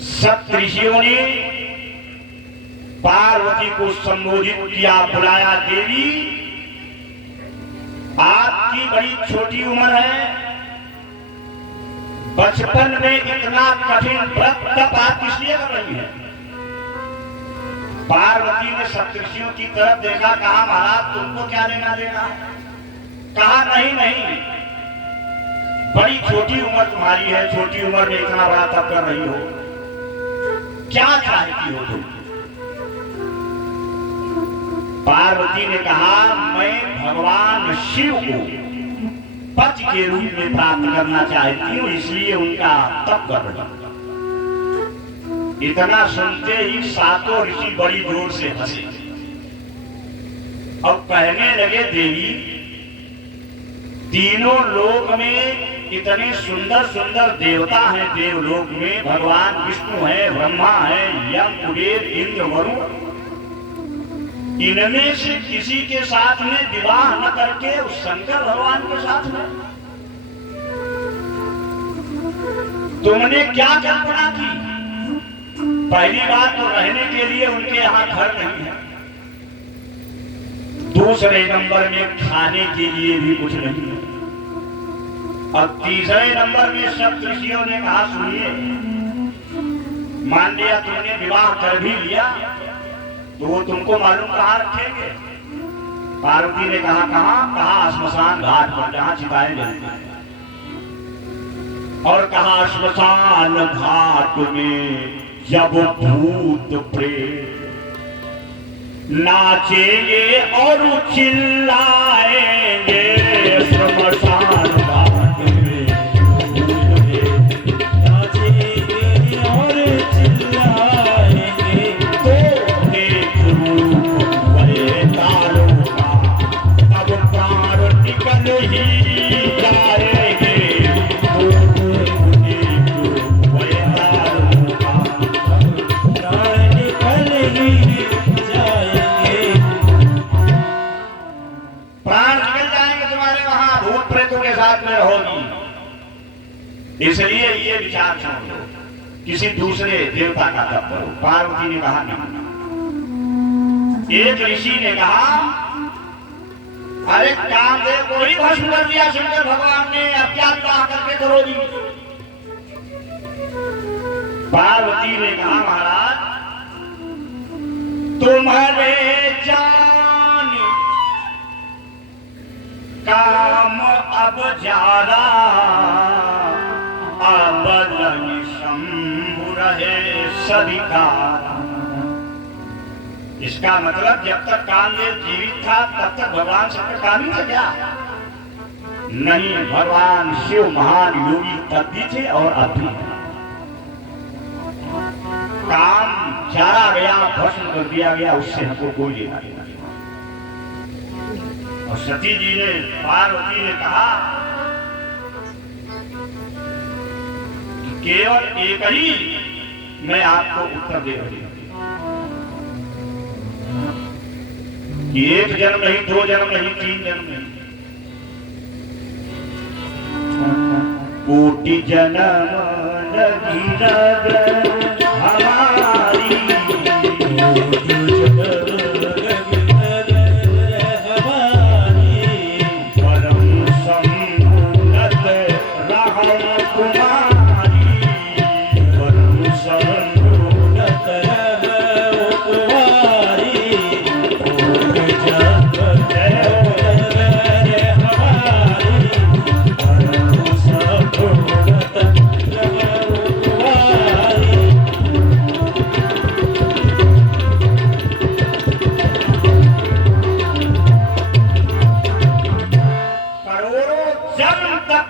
सप्तऋषियों ने पार्वती को संबोधित किया, बुलाया, देवी आपकी बड़ी छोटी उम्र है, बचपन में इतना कठिन व्रत तप आप इसलिए कर रही है। पार्वती ने सप्तऋषियों की तरफ देखा, कहा महाराज तुमको क्या लेना देना। कहा नहीं नहीं, बड़ी छोटी उम्र तुम्हारी है, छोटी उम्र में इतना बड़ा तप कर रही हो, क्या चाहती हो तुम। पार्वती ने कहा मैं भगवान शिव को पति के रूप में प्राप्त करना चाहती हूँ, इसलिए उनका तप कर रही हूं। इतना सुनते ही सातों ऋषि बड़ी जोर से हंसे और कहने लगे देवी तीनों लोक में इतने सुंदर सुंदर देवता हैं, देवलोक में भगवान विष्णु है, ब्रह्मा है, यम, कुबेर, इंद्र, वरुण, इनमें से किसी के साथ में विवाह न करके उस शंकर भगवान के साथ में तुमने क्या कल्पना की। पहली बात तो रहने के लिए उनके यहाँ घर नहीं है, दूसरे नंबर में खाने के लिए भी कुछ नहीं है, और तीसरे नंबर में सप्तऋषियों ने कहा सुनिए, मान लिया तुमने विवाह कर भी लिया तो वो तुमको मालूम कहाँ रखेंगे। पार्वती ने कहा कहा श्मशान घाट पर जहां चिताएं जलती हैं, और कहा श्मशान घाट में जब भूत प्रेत नाचेंगे और चिल्लाएंगे, श्मशान घाट में नाचेंगे और चिल्लाएंगे, तो एक रूप बड़े कालों का तब प्राण निकल ही जाएंगे, इसलिए ये विचार छोड़ दो, किसी दूसरे देवता का तप करो। पार्वती ने कहा नहीं। एक ऋषि ने कहा अरे कामदेव को ही भस्म कर दिया शंकर भगवान ने, अब क्या विवाह करके करोगी। पार्वती ने कहा महाराज तुम्हारे जान काम अब ज्यादा अब नहीं शंभु रहे सविकार। इसका मतलब जब तक कामदेव जीवित था तब तक भगवान शंकर काम ही था क्या? नहीं, भगवान शिव महान योगी तब भी थे और अब भी। काम चारा गया, भस्म कर दिया गया, उससे हमको कोई लेना देना नहीं। और सती जी ने, पार्वती ने कहा कि केवल एक ही मैं आपको उत्तर दे रही हूं कि एक जन्म नहीं, दो जन्म नहीं, तीन जन्म नहीं, कोटि जन्म लगी नगर हमारी, परम संगत रहो कुमारी, परम संगत रहो कुमारी, कोटि जन्म लगी हमारी, परम संगत रहो कुमारी।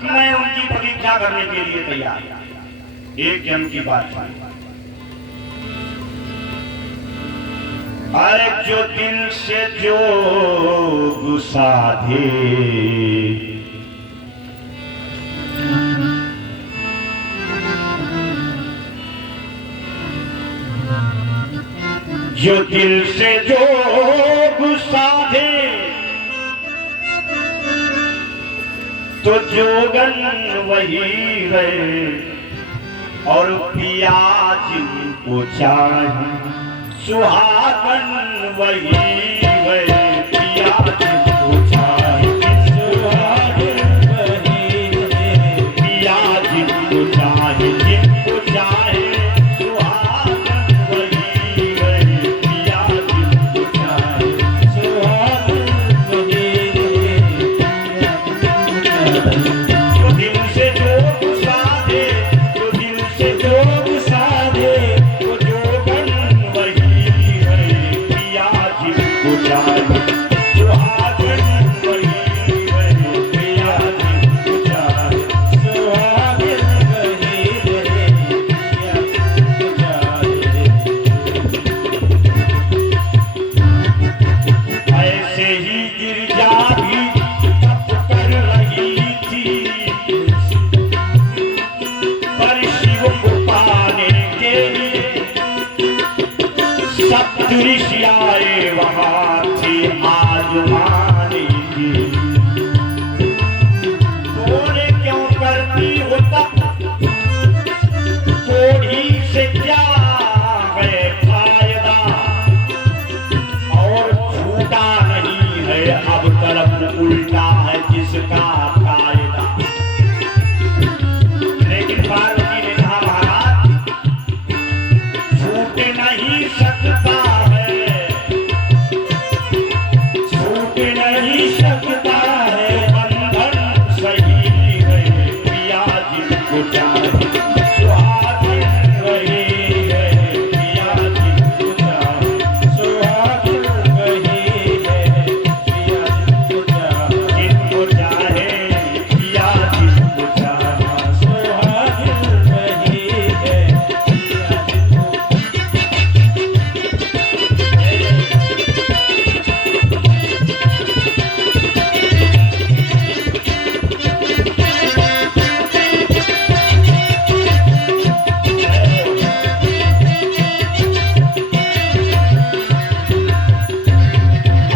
मैं उनकी प्रतीक्षा करने के लिए तैयार। एक जन्म की बात है। अरे जो दिल से जोग साधे, जो दिल से जोग साधे तो जोगन वही है, और पिया जिनको चाहे सुहागन वही है, पिया जिनको चाहे सुहागन वही है, पिया जिनको चाहे सुहागन वही है, पिया जिनको चाहे सुहागन वही है। जो दिल से जोग साधे, जो दिल से जोग साधे, तो जोगन वही है, पिया जिनको चाहे सुहागन वही है, पिया जिनको चाहे सुहागन वही है, पिया जिनको चाहे। ऐसे ही गिरजा भी तप कर रही थी, पर शिव को पाने के लिए सप्त ऋषि आए वहां थी आजमाने की। तूने क्यों करती हो तप, थोड़ी से क्या है फायदा, और छूटा नहीं है अब तरफ उल्टा है जिसका कायदा। लेकिन पार्वती ने कहा महाराज छूट नहीं सकता है, छूट नहीं सकता है, बंधन सही है, पिया जिनको चाहे सुहागन वही है, पिया जिनको चाहे सुहागन वही है, पिया जिनको चाहे पिया जिनको चाहे सुहागन वही है, पिया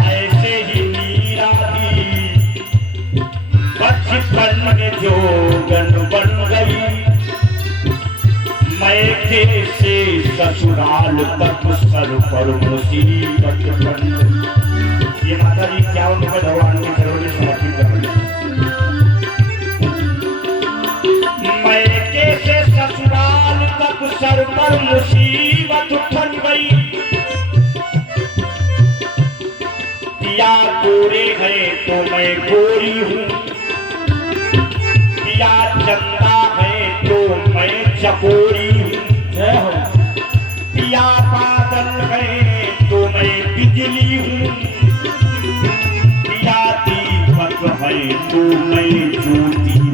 ऐसे ही मीरा भी बचपन में जोगन बन गई, मैके से ससुराल तक सर पर मुसीबत बन गई। ये माता जी क्या उनको भगवान के चरणों में समर्पित कर रही है। मैके से ससुराल तक सर पर मुसीबत बन गई, पिया गोरे हैं तो मैं गोरी हूँ, पिया चंदा है तो मैं चकोरी हूँ, पिया बादल है तो मैं बिजली हूँ, पिया दीपक है तो मैं ज्योति हूँ,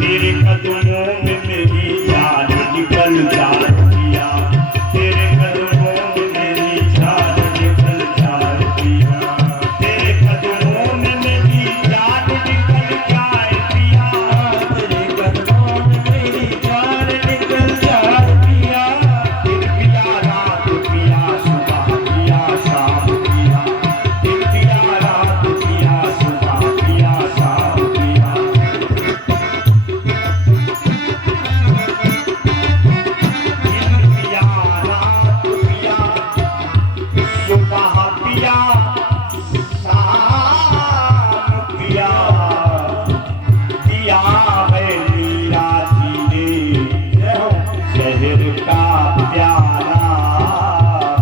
तेरे कदमों में मेरी जान निकल जाए पिया, तेरे कदमों में मेरी जान निकल जाए पिया, तेरे कदमों में मेरी जान निकल जाए पिया, तेरे कदमों में मेरी जान निकल जाए पिया, दिन पिया रात पिया सुबह पिया शाम पिया, दिन पिया रात पिया सुबह पिया शाम पिया, सुबह पिया शाम पिया, पिया है मीरा जी ने शहर का प्यारा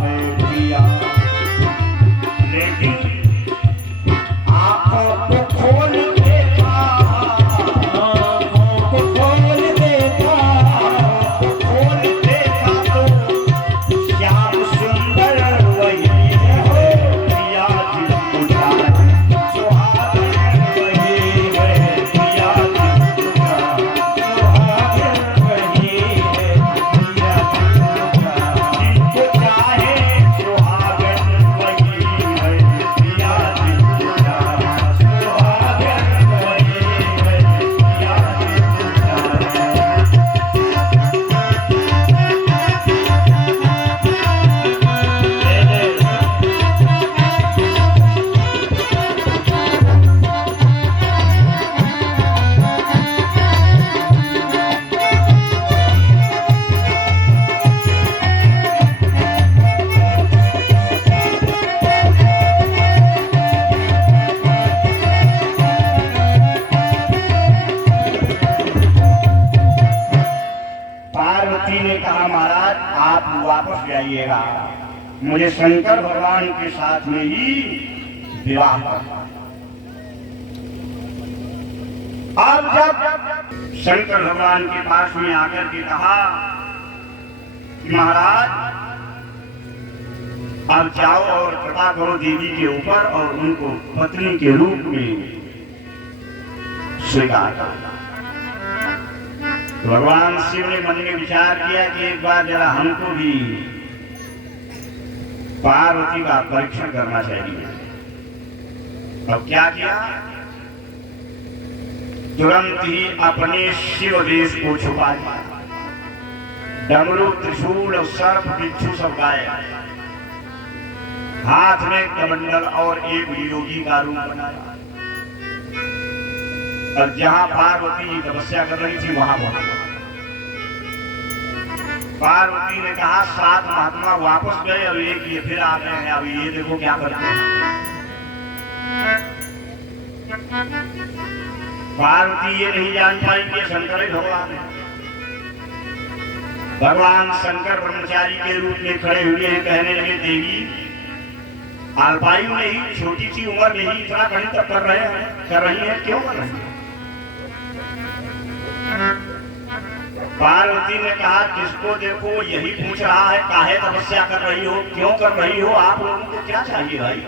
है पिया, लेकिन आंखों को खोल देता, आंखों को खोल देता, आंखों को खोल देता तो श्याम सुंदर वही है पिया, दिल का सुहागन वही है पिया, दिल का सुहागन वही है पिया, जिनको चाहे सुहागन वही है पिया, दिल का सुहागन वही है पिया, पार्वती ने कहा महाराज आप वापस जाइएगा, मुझे शंकर भगवान के साथ में ही विवाह करना। अब जब शंकर भगवान के पास में आकर के कहा कि महाराज अब जाओ और कृपा करो देवी के ऊपर और उनको पत्नी के रूप में स्वीकार करना। भगवान शिव ने मन में विचार किया कि एक बार जरा हमको भी पार्वती का परीक्षण करना चाहिए। अब क्या किया, तुरंत ही अपने शिव वेश को छुपा दिया, डमरू त्रिशूल सर्प बिच्छू सब गायब, हाथ में कमंडल और एक योगी का रूप बनाया, और जहां पार्वती तपस्या कर रही थी वहां पहुंचा। पार्वती ने कहा 7 महात्मा वापस गए और एक ये फिर आ गए हैं, अब ये देखो क्या करते हैं। पार्वती ये नहीं जान पाई कि शंकर ही भगवान है। भगवान शंकर ब्रह्मचारी के रूप में खड़े हुए हैं, कहने लगे देवी अल्पायु में ही, छोटी सी उम्र में ही इतना कहीं तक कर रही है, क्यों कर रही है? पार्वती ने कहा किसको देखो यही पूछ रहा है, काहे तपस्या कर रही हो, क्यों कर रही हो, आप लोगों को क्या चाहिए भाई?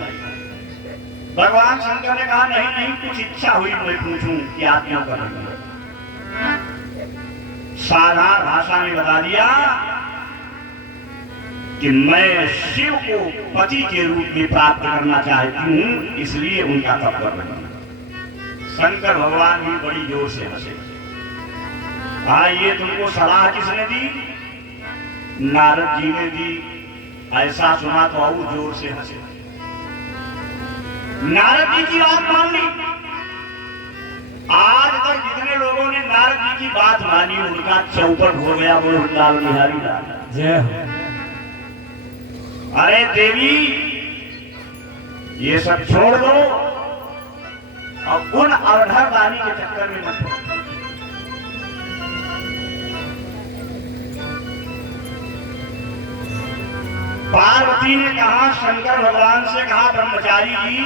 भगवान शंकर ने कहा नहीं नहीं, कुछ इच्छा हुई मैं पूछूं कि आप क्यों कर रही हो। साधारण भाषा में बता दिया कि मैं शिव को पति के रूप में प्राप्त करना चाहती हूं, इसलिए उनका तप कर रही हूं। शंकर भगवान भी बड़ी जोर से हंसे। ये तुमको सलाह किसने दी? नारद जी ने दी। ऐसा सुना तो और जोर से हंसे। नारद जी की बात मान ली। आज तक जितने लोगों ने नारद जी की बात मानी उनका चौपट हो गया, वो लाल बिहारी लाल। जय हो। अरे देवी ये सब छोड़ दो और उन अवधर वाणी के चक्कर में मत पड़ो। पार्वती पार्वती ने कहा, शंकर भगवान से कहा, ब्रह्मचारी जी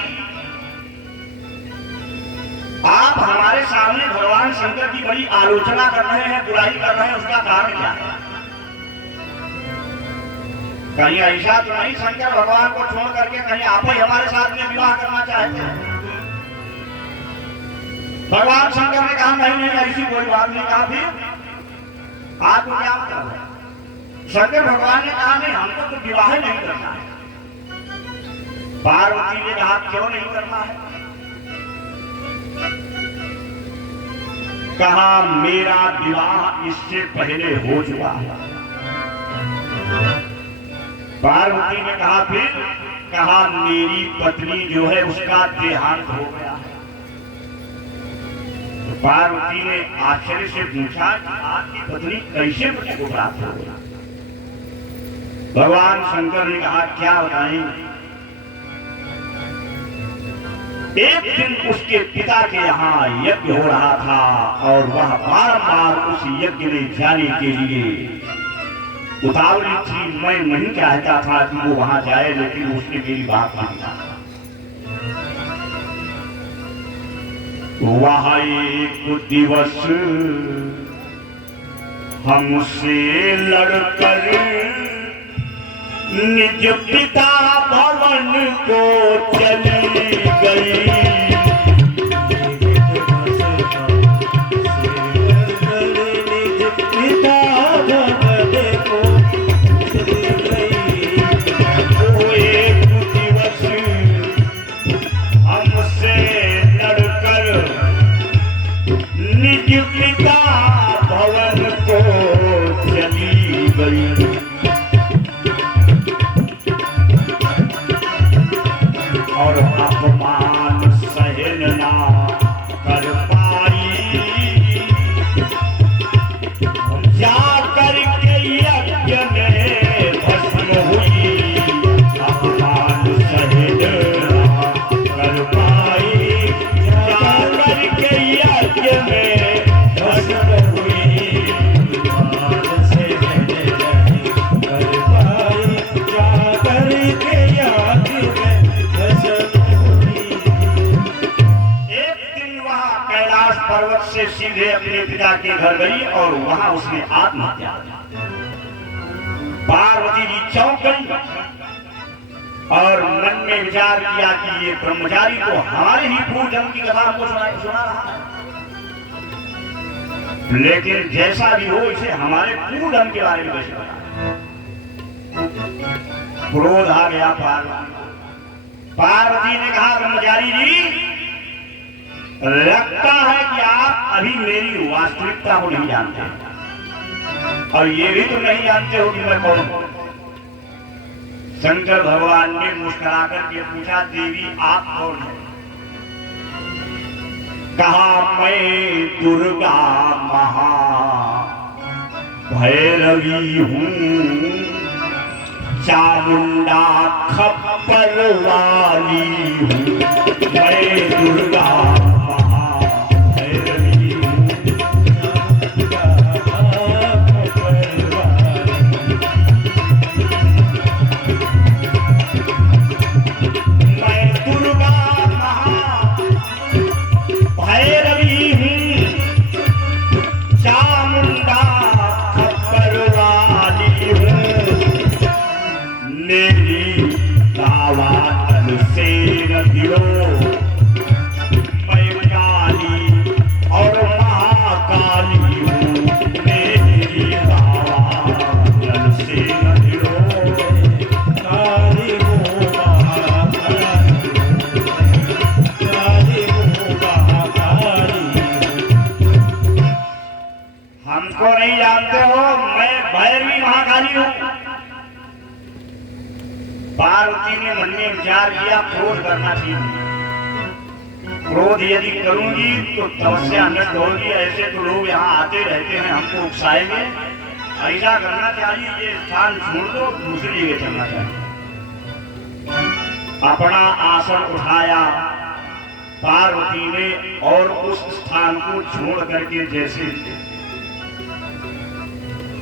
आप हमारे सामने भगवान शंकर की बड़ी आलोचना कर रहे हैं, बुराई कर रहे हैं, उसका कारण क्या है? कहीं ऐसा तो नहीं शंकर भगवान को छोड़ करके कहीं आप ही हमारे साथ में विवाह करना चाहते हैं? भगवान शंकर ने कहा नहीं नहीं ऐसी कोई बात नहीं। कहा फिर आपको क्या मतलब है? शंकर भगवान ने कहा नहीं हमको तो विवाह नहीं करना है। पार्वती ने कहा क्यों नहीं करना है? कहा मेरा विवाह इससे पहले हो चुका है। पार्वती ने कहा फिर? कहा मेरी पत्नी जो है उसका देहांत हो गया है। तो पार्वती ने आश्चर्य से पूछा कि आपकी पत्नी कैसे पति को प्राप्त हो गई? भगवान शंकर ने कहा क्या बताएं? एक दिन उसके पिता के यहाँ यज्ञ हो रहा था और वह बार बार उस यज्ञ में जाने के लिए उतावली थी। मैं नहीं चाहता था कि वो वहां जाए, लेकिन उसने मेरी बात माना। वहां एक दिवस हमसे लड़कर निज पिता भवन को चली गई। सीधे अपने पिता के घर गई और वहां उसने आत्महत्या की। पार्वती जी चौंक गई और मन में विचार किया कि ये ब्रह्मचारी तो हमारे ही पूर्व जन्म की कथा हमको सुना रहा है, लेकिन जैसा भी हो इसे हमारे पूर्व जन्म के बारे में कैसे पता? क्रोध आ गया पार्वती ने कहा ब्रह्मचारी जी लगता है कि आप अभी मेरी वास्तविकता को नहीं जानते और ये भी तो नहीं जानते हो कि मैं कौन हूं। शंकर भगवान ने मुस्कुरा करके पूछा देवी आप कौन है? कहा मैं दुर्गा महा भैरवी हूं, चामुंडा खप्पर वाली हूं। मैं दुर्गा पार्वती ने मन में विचार किया क्रोध करना चाहिए। क्रोध यदि करूंगी तो तपस्या नष्ट होगी। ऐसे तो लोग यहाँ आते रहते हैं हमको उकसाएंगे, ऐसा करना चाहिए ये स्थान छोड़ दो दूसरी जगह चलना चाहिए। अपना आसन उठाया पार्वती ने और उस स्थान को छोड़ करके जैसे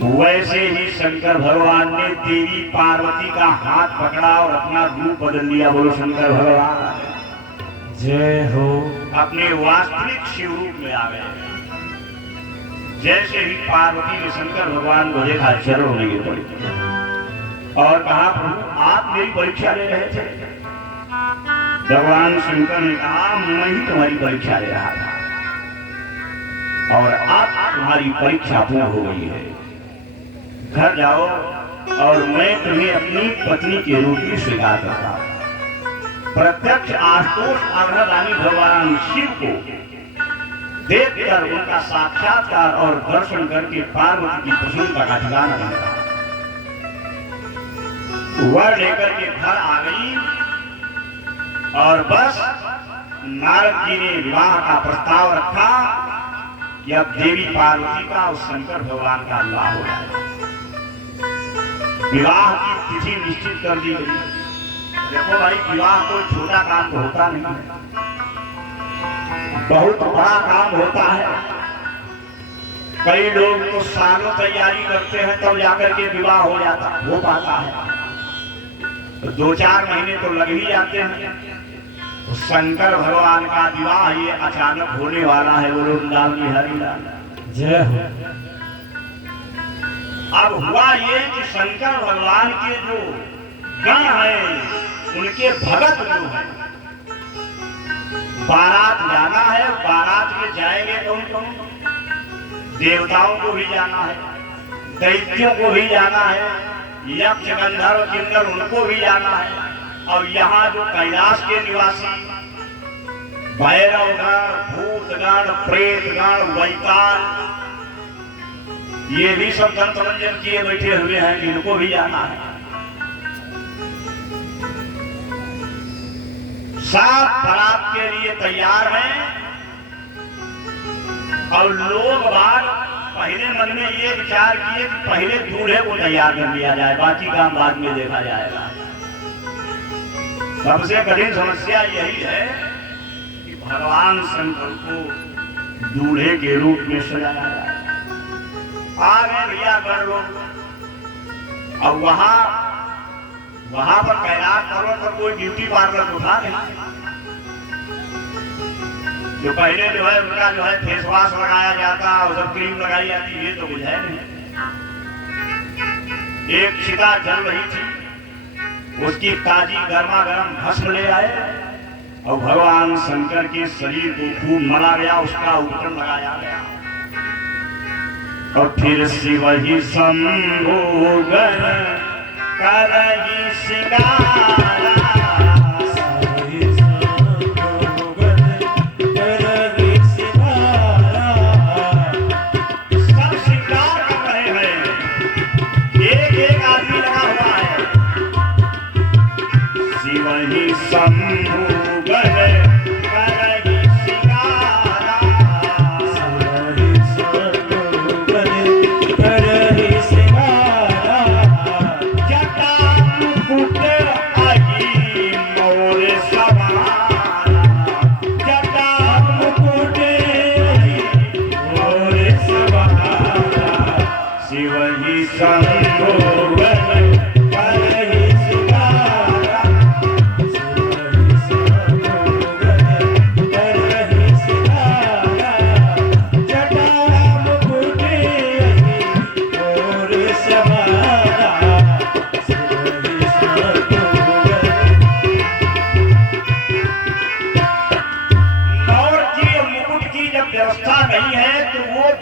वैसे ही शंकर भगवान ने देवी पार्वती का हाथ पकड़ा और अपना रूप बदल लिया। बोलो शंकर भगवान जय हो। अपने वास्तविक शिव रूप में आ गए। जैसे ही पार्वती ने शंकर भगवान को देखा, चरणों में गिर पड़ी और कहा, प्रभु आप मेरी परीक्षा ले रहे थे। भगवान शंकर ने कहा, मैं ही तुम्हारी परीक्षा ले रहा था और अब तुम्हारी परीक्षा पूर्ण हो गई है। घर जाओ और मैं तुम्हें अपनी पत्नी के रूप में स्वीकार करता हूं। प्रत्यक्ष आशुतोष आराधनी भगवान शिव को देखकर उनका साक्षात्कार और दर्शन करके पार्वती की प्रसन्नता का ठिकाना नहीं रहा। वर लेकर के घर आ गई और बस नारद जी ने विवाह का प्रस्ताव रखा कि अब देवी पार्वती का और शंकर भगवान का विवाह हो जाए। विवाह की तिथि निश्चित कर दी गई। देखो भाई, विवाह कोई छोटा काम तो होता नहीं है, बहुत बड़ा काम होता है। कई लोग तो सालों तैयारी करते हैं तब जाकर के विवाह हो पाता है। तो 2-4 महीने तो लग ही जाते हैं। तो शंकर भगवान का विवाह ये अचानक होने वाला है। बोलो लाल बिहारी लाल जय हो। अब हुआ ये कि शंकर भगवान के जो गण हैं, उनके भगत जो है, बारात जाना है। बारात में जाएंगे कौन कौन? देवताओं को भी जाना है, दैत्यों को भी जाना है, यक्ष गंधर्व किन्नर उनको भी जाना है। और यहाँ जो कैलाश के निवासी भैरवगण, भूतगण, प्रेतगण, वैताल, ये भी सब दंतमंजन किए बैठे हुए हैं, इनको भी जाना है। सब बारात के लिए तैयार हैं और लोग बाग पहले मन में ये विचार किए कि पहले दूल्हे को तैयार कर लिया जाए, बाकी काम बाद में देखा जाएगा। सबसे कठिन समस्या यही है कि भगवान शंकर को दूल्हे के रूप में सजाया जाए। आ गए भैया कर लो। अब वहां पर कैलाश पर्वत पर कोई ब्यूटी पार्लर तो था नहीं। जो पहले जो है उनका जो है फेस वॉश लगाया जाता और सब क्रीम लगाई जाती, ये तो कुछ है नहीं। एक चिता जल रही थी, उसकी ताजी गर्मा गर्म भस्म ले आए और भगवान शंकर के शरीर को खूब मला गया, उसका उपकरण लगाया गया और फिर शिव ही शंभो गण करहि सिंगारा। सब सिंगार कर रहे हैं, एक आदमी लगा हुआ है। शिव ही शंभो गण करहि सिंगारा,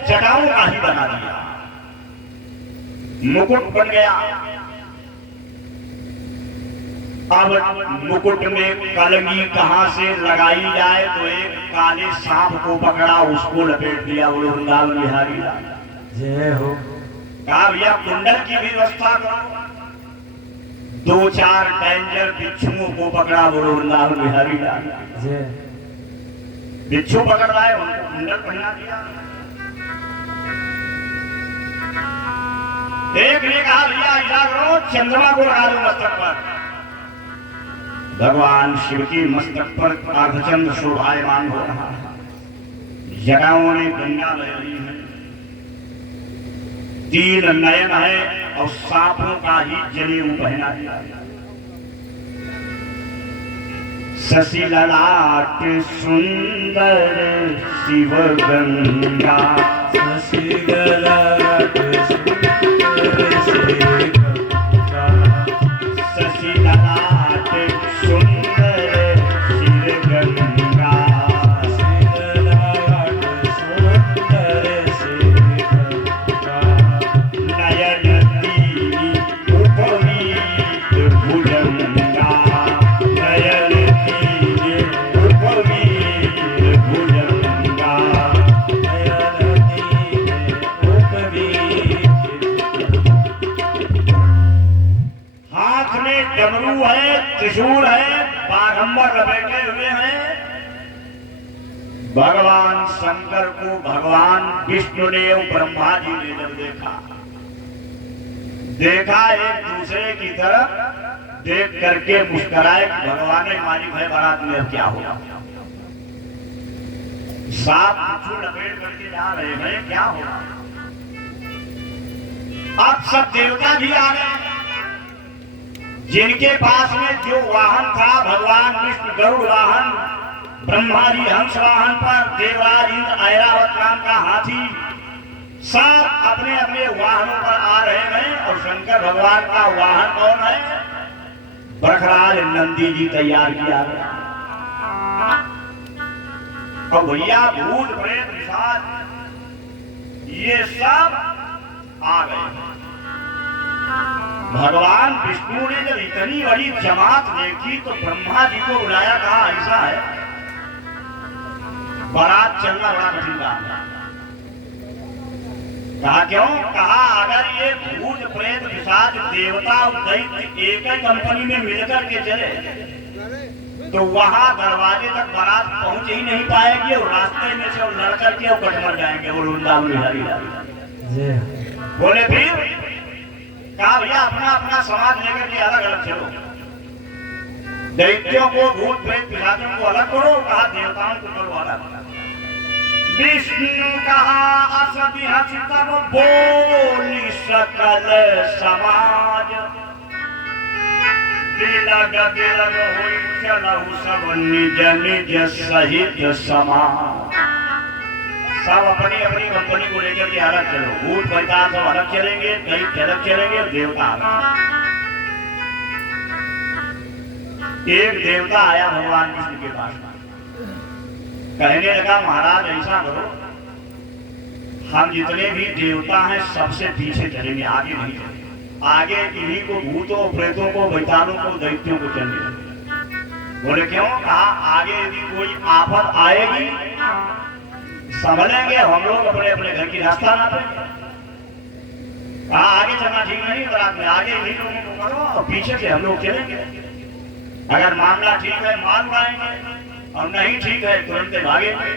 जटाओं का ही बना दिया, मुकुट बन गया। अब मुकुट में कलगी कहां से लगाई जाए तो एक काले सांप को पकड़ा, उसको लपेट दिया। वो लाल बिहारी लाल जय हो। कहा भैया कुंडल की भी व्यवस्था करो। 2-4 डेंजर बिच्छुओं को पकड़ा। वो लाल बिहारी लाल जय। बिच्छू पकड़ लाए, उनको कुंडल पहना दिया। एक ने कहा भैया ऐसा करो, चंद्रमा को लगा दो मस्तक पर। भगवान शिव की मस्तक पर अर्धचंद्र शोभायमान हो रहा है। जटाओं ने गंगा बह रही है। तीन नयन है और सांपों का ही जनेऊ पहना दिया। शशि ललाट सुंदर शिव गंगा, शशि ललाट सुंदर शिव गंगा, शशि ललाट सुंदर शिव गंगा, शशि ललाट सुंदर शिव गंगा, नयन तीनी उपवीत भुजंगा, नयन तीनी उपवीत भुजंगा, हाथ में डमरू है, त्रिशूल है, बाघंबर लपेटे हुए हैं। भगवान शंकर को भगवान विष्णु ने और ब्रह्मा जी ने जब देखा एक दूसरे की तरफ देख करके मुस्कुराए कि भगवान ने मालिक है बारात में अब क्या होगा। सांप त्रिशूल लपेट करके जा रहे हैं, क्या होगा। अब सब देवता भी आ गए, जिनके पास में जो वाहन था भगवान विष्णु गरुड़ वाहन, ब्रह्मा जी हंस वाहन पर, देवराज इंद्र ऐरावत नाम का हाथी, सब अपने अपने वाहनों पर आ रहे हैं। और शंकर भगवान का वाहन कौन है? बरखराज नंदी जी तैयार किया गया। और भैया भूत प्रेत पिशाच ये सब आ गए। भगवान विष्णु ने जब इतनी बड़ी जमात देखी तो ब्रह्मा जी को बुलाया, कहा ऐसा है बारात चलना बड़ा कठिन काम है। कहा क्यों? कहा अगर ये भूत प्रेत पिशाच देवता और दैत्य एक ही कंपनी में मिलकर के चले तो वहां दरवाजे तक बारात पहुंच ही नहीं पाएगी और रास्ते में से लड़ करके और कट मर जाएंगे। वो वृंदावन बिहारी बोले फिर कहा भैया अपना अपना समाज लेकर के अलग अलग चलो, दैत्यों को भूत प्रेत पिशाचों को अलग करो, कहा देवताओं को करो अलग। विष्णु कहा असि हंस तब बोली सकल समाज, बिलग बिलग हुई चलहु सब निज निज सहित समाज। सब अपनी अपनी कंपनी को लेकर के अलग चलो, भूत प्रेताल सब अलग चलेंगे, दैत्य अलग चलेंगे, देवता अलग। एक देवता आया भगवान विष्णु के पास, कहने लगा महाराज ऐसा करो, हम जितने भी देवता हैं सबसे पीछे चलेंगे, आगे नहीं चलेंगे। आगे इन्हीं को भूतों प्रेतों को बैतालों को दैत्यों को चलने। बोले क्यों? कहा आगे यदि कोई आफत आएगी संभलेंगे हम लोग, अपने अपने घर की रास्ता ना पाएंगे। कहा आगे चलना ठीक नहीं, रात में आगे इन्हीं लोगों को करो और पीछे से हम लोग चलेंगे। अगर मामला ठीक है माल उड़ाएंगे और नहीं ठीक है तुरंत भागेंगे।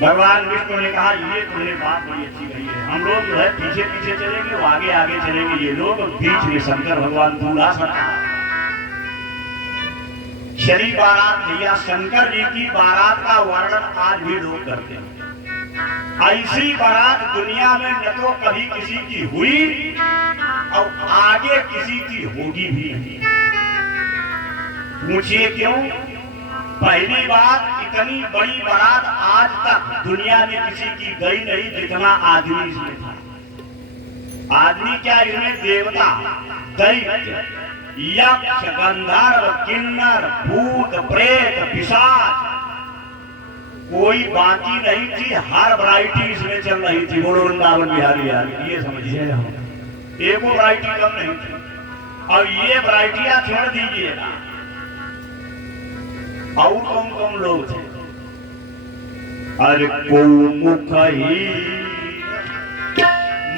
भगवान विष्णु ने कहा ये तुमने बात बड़ी अच्छी कही है, हम लोग जो है पीछे पीछे चलेंगे, वो आगे आगे चलेंगे, ये लोग बीच में शंकर भगवान दूल्हा सना। शरी बारात भैया शंकर जी की बारात का वर्णन आज भी लोग करते हैं। ऐसी बारात दुनिया में न तो कभी किसी की हुई और आगे किसी की होगी भी नहीं। पूछिए क्यों? पहली बात, इतनी बड़ी बारात आज तक दुनिया में किसी की गई नहीं जितना आदमी इसमें था। आदमी क्या, इसमें देवता, दैत्य, यक्ष, गंधर्व, किन्नर, भूत, प्रेत, पिशाच, कोई बाकी नहीं थी। हर वैरायटी इसमें चल रही थी। बोलो वृंदावन बिहारी यार, ये समझिए एक वैरायटी कम नहीं थी। और ये वैरायटियां छोड़ दीजिएगा, और कौन कौन लोग थे? अरे को मुख ही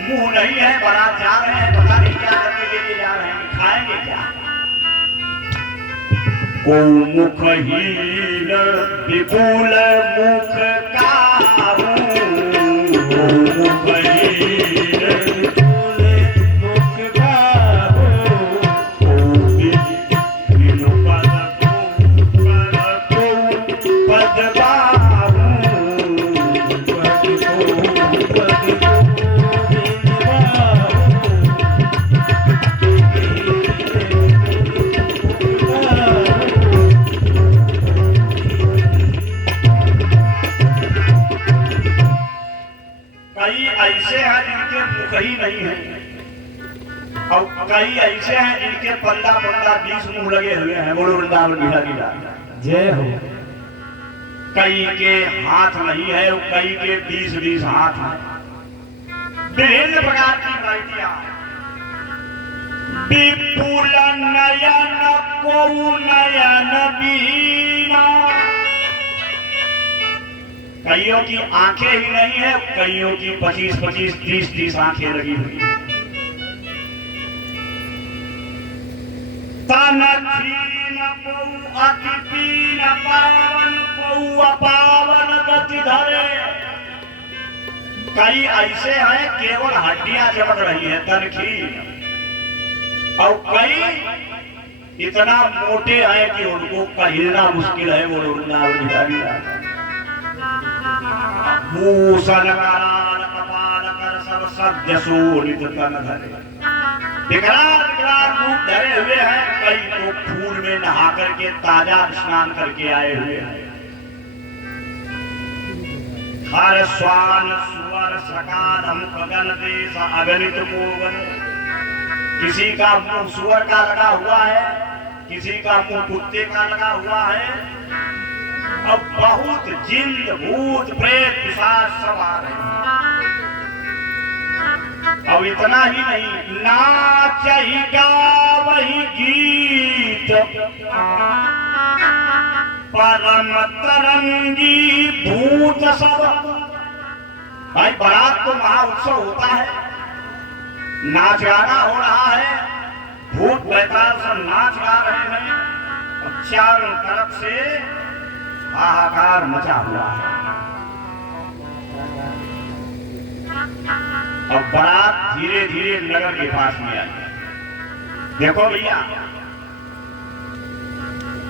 मुंह नहीं है, बारात जा रहे हैं, पता नहीं क्या करने के लिए जा रहे हैं, खाएंगे क्या? को मुख ही विपुल मुख काहू, को मुख ही विपुल मुख काहू, को बिनु पद को पद बाहू, पद को कई ऐसे हैं जिनके 15-15 20 मुंह लगे हुए हैं। बोलो वृंदावन बिहारी लाल जय हो। कई के हाथ नहीं है, कई के 20-20 हाथ हैं। विभिन्न प्रकार की वैरायटियां। विपुल नयन को नयन बीना, कईयों की आंखें ही नहीं है, कईयों की 25-25 30-30 आंखें लगी हुई है। तन छीन पौ अति पीन पावन पौ अपावन गति धरे, कई ऐसे हैं केवल हड्डियां चमक रही है तन खीन, और कई इतना मोटे हैं कि उनको कहना मुश्किल है। वो वृंदावन बिहारी भूषण कराल कपाल कर सब सद्य शोणित तन धरे, विकराल विकराल रूप धरे हुए हैं। कई तो फूल में नहा करके ताजा स्नान करके आए हुए हैं। हर स्वान सुअर सकाल मुख गण देश अगणित मोगन, किसी का मुंह सुअर का लगा हुआ है, किसी का मुंह कुत्ते का लगा हुआ है, अब बहुत जिंद भूत प्रेत पिशाच सब आ रहे हैं। अब इतना ही नहीं, नाच ही गावहि गीत परम तरंगी भूत सब। भाई बारात तो महाउत्सव होता है, नाच गाना हो रहा है, भूत बैताल सब नाच गा रहे हैं, और चारों तरफ से हाहाकार मचा हुआ है। अब बारात धीरे धीरे नगर के पास में आई। देखो भैया,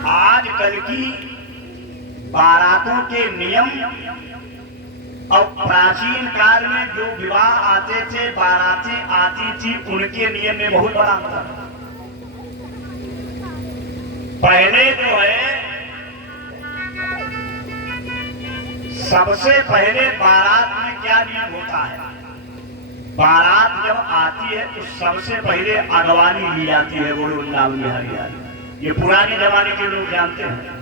आजकल की बारातों के नियम और प्राचीन काल में जो विवाह आते थे, बारातें आती थी, उनके नियम में बहुत बड़ा अंतर है। पहले जो है, सबसे पहले बारात में क्या नियम होता है, बारात जब आती है तो सबसे पहले अगवानी ली जाती है। बोलो वृंदावन बिहारी, ये पुराने जमाने के लोग जानते हैं।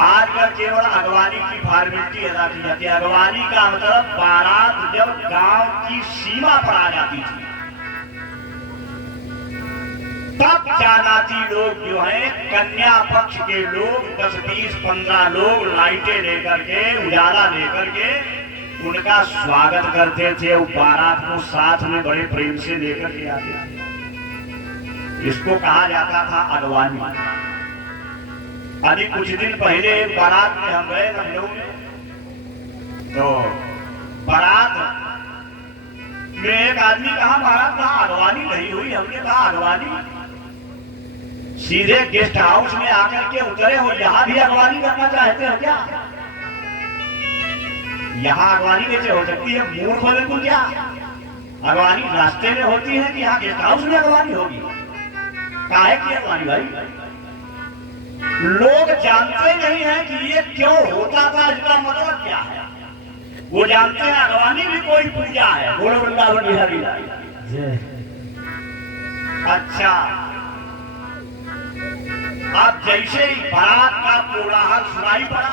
आजकल केवल अगवानी की फॉर्मेलिटी अदा की जाती है। अगवानी का मतलब बारात जब गांव की सीमा पर आ जाती थी, तब जानाती लोग जो हैं, कन्या पक्ष के लोग 10, 20, 15 लोग लाइटें लेकर के, उजाला लेकर के उनका स्वागत करते थे। वो बारात को साथ में बड़े प्रेम से लेकर के आते थे। इसको कहा जाता था अगवानी। अभी कुछ दिन पहले बारात में हम गए लखनऊ में, तो बारात में एक आदमी कहा बारात कहा अगवानी नहीं हुई। हमने कहा अगवानी सीधे गेस्ट हाउस में आकर के उतरे हो, यहाँ भी अगवानी करना चाहते हैं क्या? यहाँ अगवानी कैसे हो सकती है? मूर्ख हो बिल्कुल क्या? अगवानी रास्ते में होती है कि यहाँ गेस्ट हाउस में अगवानी होगी? काहे की अगवानी भाई? लोग जानते नहीं है कि ये क्यों होता था, इसका मतलब क्या है। वो जानते हैं अगवानी भी कोई पूजा है। बोलो वृंदावन बिहारी लाल। अच्छा, अब जैसे ही बारात का कोलाहल सुनाई पड़ा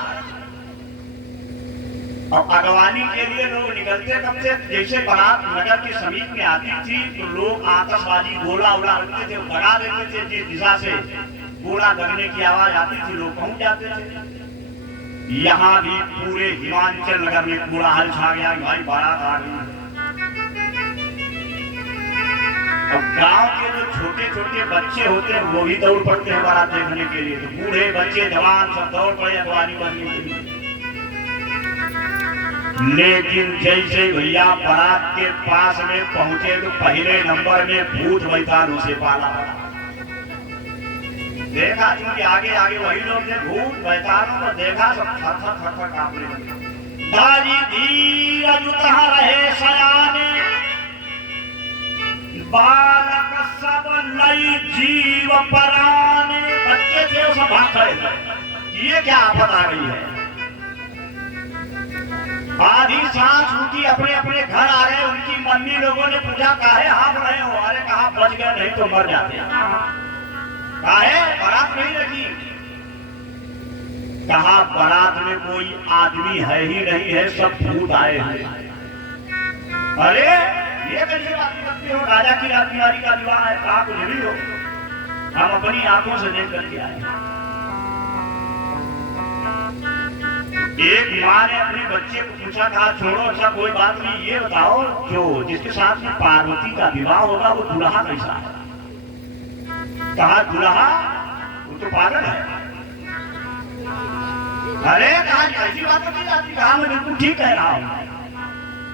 और अगवानी के लिए लोग निकलते कब से, जैसे बारात नगर के समीप में आती थी तो लोग आतशबाजी गोला उड़ा रखते थे, भगा देते थे। जिस दिशा से गोला दगने की आवाज आती थी लोग पहुंच जाते थे। यहाँ भी पूरे हिमाचल नगर में कोलाहल छा गया, भाई बारात आ गई। अब गांव के जो छोटे छोटे बच्चे होते हैं वो भी दौड़ पड़ते हैं बारात देखने के लिए, तो बूढ़े बच्चे जवान सब दौड़ पड़े अगवानी बनने के लिए। लेकिन जैसे भैया बारात के पास में पहुंचे तो पहले नंबर में भूत बैतालों से पाला पड़ा। देखा क्योंकि आगे आगे वही लोग थे, भूत बैतालों को देखा सब थर कांपने लगे। दारी धीरज तहाँ रहे सयाने, बालक सब नई जीव पराने। बच्चे थे वो सब भाग खड़े थे, ये क्या आफत आ गई है। आधी सांस उनकी अपने अपने घर आ गए। उनकी मम्मी लोगों ने पूछा काहे हाँफ रहे हो? अरे कहा बच गए, नहीं तो मर जाते। काहे बारात नहीं लगी? कहा बारात में कोई आदमी है ही नहीं है, सब भूत आए हैं। अरे ये कैसे बात करते हो? राजा की राजकुमारी का विवाह है। कहा कुछ भी हो, हम अपनी आंखों से देख करके आए। एक माँ ने अपने बच्चे को पूछा, कहा छोड़ो अच्छा कोई बात नहीं, ये बताओ जो जिसके साथ में पार्वती का विवाह होगा वो दुल्हा कैसा है? कहा दुल्हा वो तो पागल है। अरे कहा ऐसी बात नहीं जाती। कहा मैं बिल्कुल ठीक कह रहा हूँ।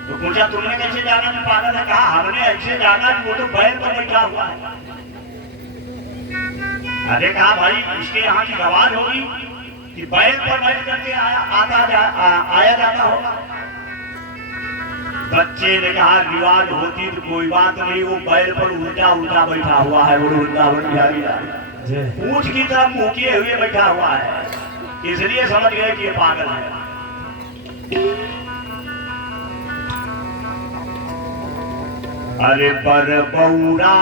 तो पूछा तुमने कैसे जाना मैं पागल है? कहा हमने ऐसे जाना कि वो तो बैल पर बैठा हुआ है। अरे कहा भाई उसके यहाँ की आवाज होगी कि बैल पर बैठ करके आया जाता होगा। बच्चे ने कहा रिवाज होती तो कोई बात नहीं, वो बैल पर उल्टा उल्टा बैठा हुआ है। वो वृंदावन बिहारी पूछ की तरफ मुंह किए हुए बैठा हुआ है, इसलिए समझ गए कि ये पागल है। अरे पर बौरा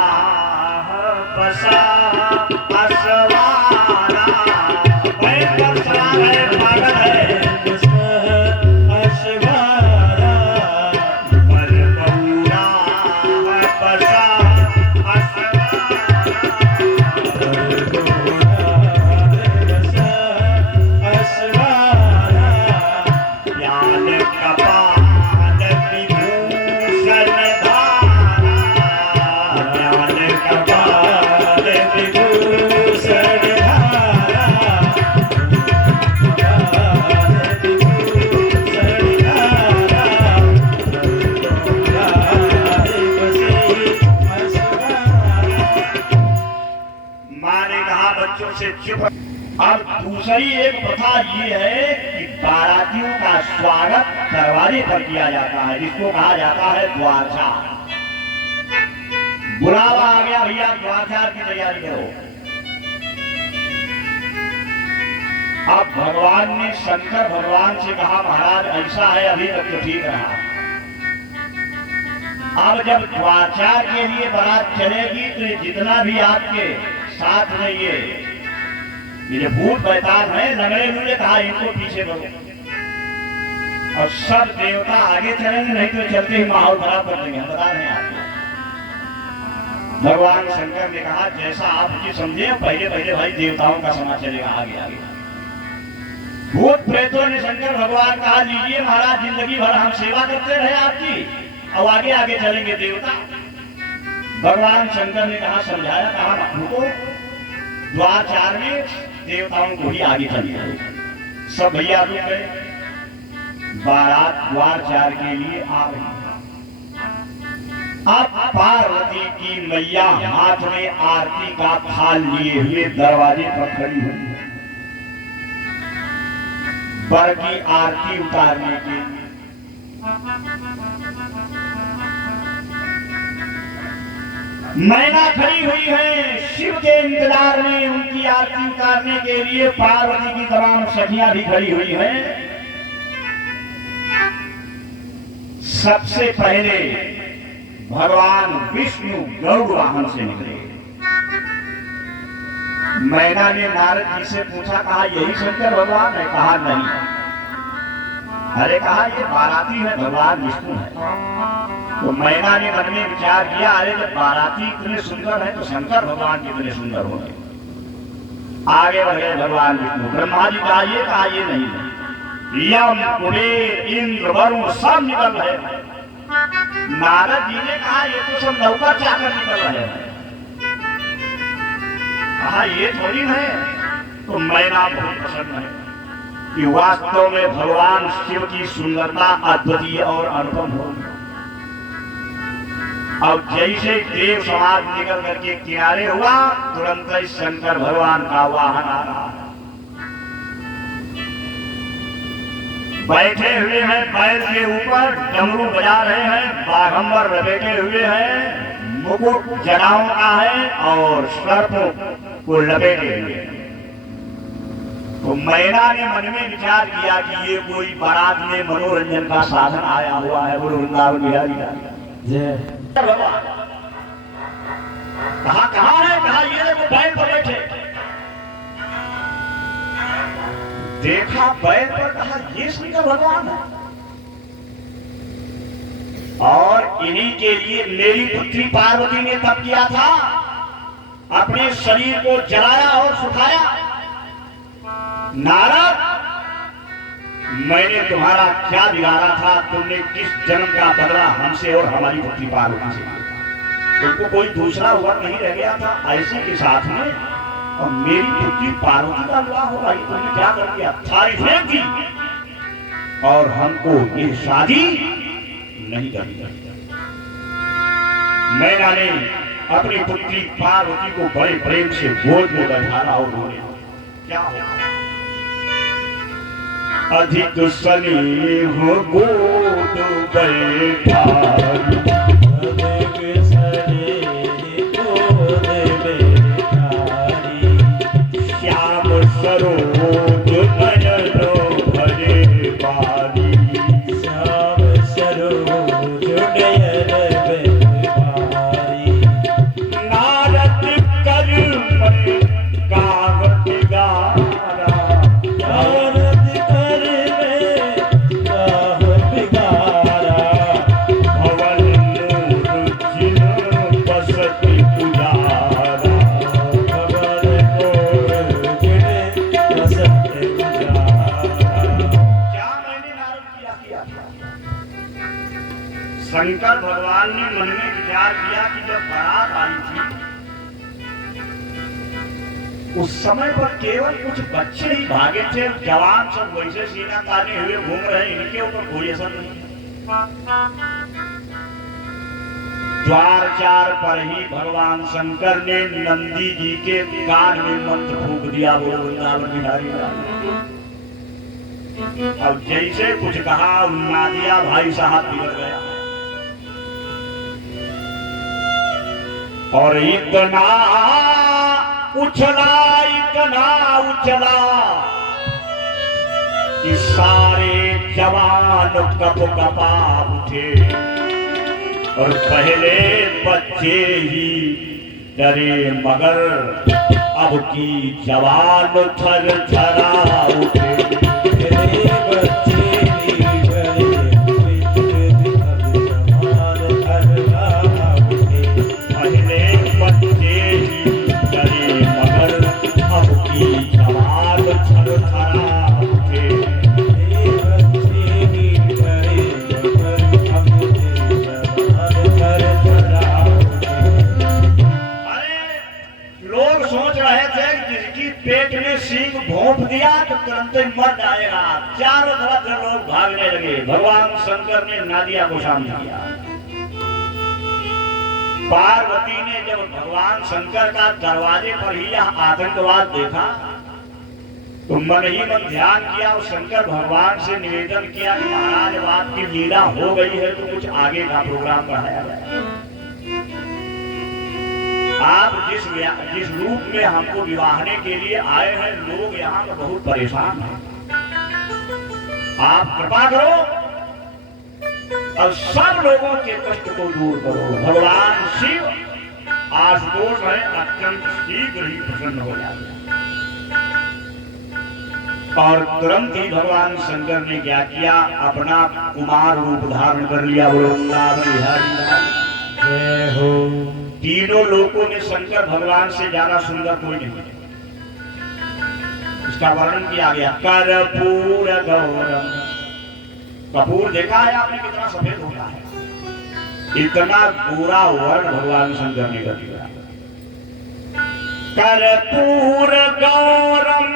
बसा असवारा, बैल पर सवार है, पागल है। असवारा पर बौरा बसा अब दूसरी एक प्रथा ये है कि बारातियों का स्वागत दरवाजे पर किया जाता है, जिसको कहा जाता है द्वारचार। बुलावा आ गया भैया, द्वारचार की तैयारी करो। अब भगवान ने शंकर भगवान से कहा महाराज ऐसा है, अभी तक तो ठीक रहा, अब जब द्वारचार के लिए बारात चलेगी तो जितना भी आपके साथ में ये भूत बैताल है लंगड़े लूले, कहा इनको पीछे करो और सब देवता आगे चलेंगे, नहीं तो चलते ही माहौल खराब कर देंगे। बता रहे हैं आपको। भगवान शंकर ने कहा जैसा आप जी समझे, पहले पहले भाई देवताओं का समाज चलेगा आगे आगे। भूत प्रेतों ने शंकर भगवान कहा लीजिए महाराज, जिंदगी भर हम सेवा करते रहे आपकी, अब आगे आगे चलेंगे देवता। भगवान शंकर ने कहा समझाया, कहा भूतो द्वारचार में देवताओं को ही आगे चलिए। सब भैया रुक गए, बारात द्वारचार के लिए आ रही। अब पार्वती की मैया हाथ में आरती का थाल लिए हुए दरवाजे पर खड़ी हुई है, वर की आरती उतारने के लिए। मैना खड़ी हुई है शिव के इंतजार में, उनकी आरती उतारने के लिए पार्वती की तमाम सखियां भी खड़ी हुई हैं। सबसे पहले भगवान विष्णु गरुड़ वाहन से निकले। मैना ने नारद जी से पूछा, कहा यही शंकर भगवान है? कहा नहीं। अरे कहा ये बाराती है, भगवान विष्णु है। तो मैना ने मन में विचार किया, अरे जब बाराती इतने सुंदर है तो शंकर भगवान कितने सुंदर होंगे। आगे बढ़े भगवान विष्णु। ब्रह्मा जी कहा ये नहीं है, यम कुबेर इंद्र वरुण सब निकल रहे हैं। नारद जी ने कहा ये तो सब नौका चाकर निकल रहे हैं। कहा ये थोड़ी है। तो मैना बहुत प्रसन्न है कि वास्तव में भगवान शिव की सुंदरता अद्वितीय और अनुपम होगी। अब जैसे देव समाज निकल करके किनारे हुआ, तुरंत ही शंकर भगवान का वाहन आ रहा है। बैठे हुए हैं बैल के ऊपर, डमरू बजा रहे हैं, बाघंबर लपेटे हुए हैं, मुकुट जड़ाओं का है और सर्पों को लपेटे हुए हैं। तो मैना ने मन में विचार किया कि ये कोई बारात में मनोरंजन का साधन आया हुआ है, बोलो वृंदावन बिहारी जय भगवान। कहा है, कहा ये देखो बैल पर बैठे, देखा बैल पर, कहा ये शंकर भगवान है। और इन्हीं के लिए मेरी पुत्री पार्वती ने तप किया था, अपने शरीर को जलाया और सुखाया। नारद, मैंने तुम्हारा क्या बिगाड़ा था, तुमने किस जन्म का बदला हमसे और हमारी पुत्री पार्वती से लिया? तुमको कोई दूसरा वर नहीं रह गया था ऐसे के साथ में, और मेरी पुत्री पार्वती का विवाह होगा, ये तुमने क्या कर दिया? थारी फेंक दी और हमको ये शादी नहीं करनी। मैना ने अपनी पुत्री पार्वती को बड़े प्रेम से गोद में बैठाया और बोले, क्या हो अधिक स्नेह गोद बैठा, अधिक स्नेह गोद बैठारी, श्याम सरोज नयन भरे बारी, श्याम सरोज नयन बैठारी, नारद कर मन कावत गारा, नारद कर में गाह बिगारा, भवन मोर जिन बसति पुजारा, खबर मोर जिने बसत पुजारा। क्या मैंने नारद किया था? शंकर भगवान ने मन में विचार किया कि जब बारात आई थी उस समय पर केवल कुछ बच्चे ही भागे थे, जवान सब वैसे सीना ताने हुए घूम रहे, इनके ऊपर कोई असर नहीं। द्वार चार पर ही भगवान शंकर ने नंदी जी के कान में मंत्र फूंक दिया, बोलो वृंदावन बिहारी लाल। अब जैसे कुछ कहा नादिया भाई साहब बिगड़ गया, और इतना उछला कि सारे जवान कप कपा उठे, और पहले बच्चे ही डरे मगर अब की जवान थर थरा उठे, मेरे बच्चे भी डरे, जवान थर्रा उठे, पहले बच्चे ही डरे मगर अब की जवान थर थरा उठे। मेरे बच्चे भी डरे, मगर अब के जवान थर्रा उठे। अरे लोग सोच रहे थे कि जिसकी पेट में सींग भोंप दिया तो तुरंत ही मर जाएगा, चारों तरफ से लोग भागने लगे। भगवान शंकर ने नादिया को शांत किया। पार्वती ने जब भगवान शंकर का दरवाजे पर ही यह आतंकवाद देखा तो मन ही मन ध्यान किया और शंकर भगवान से निवेदन किया कि महाराज अब आपकी लीला हो गई है तो कुछ आगे का प्रोग्राम बढ़ाया जाए। आप जिस रूप में हमको विवाहने के लिए आए हैं, लोग यहाँ पर बहुत परेशान हैं, आप कृपा करो और सब लोगों के कष्ट को दूर करो। भगवान शिव आशुतोष है, अत्यंत शीघ्र ही प्रसन्न हो जाते हैं। और तुरंत ही भगवान शंकर ने क्या किया, अपना कुमार रूप धारण कर लिया। वृंदावन बिहारी लाल जय हो। तीनों लोकों में शंकर भगवान से ज्यादा सुंदर कोई नहीं। इसका वर्णन किया गया, कर्पूर गौरम। कपूर देखा है आपने कितना सफेद होता है, इतना गोरा वर्ण भगवान शंकर ने कर दिया। कर्पूर गौरम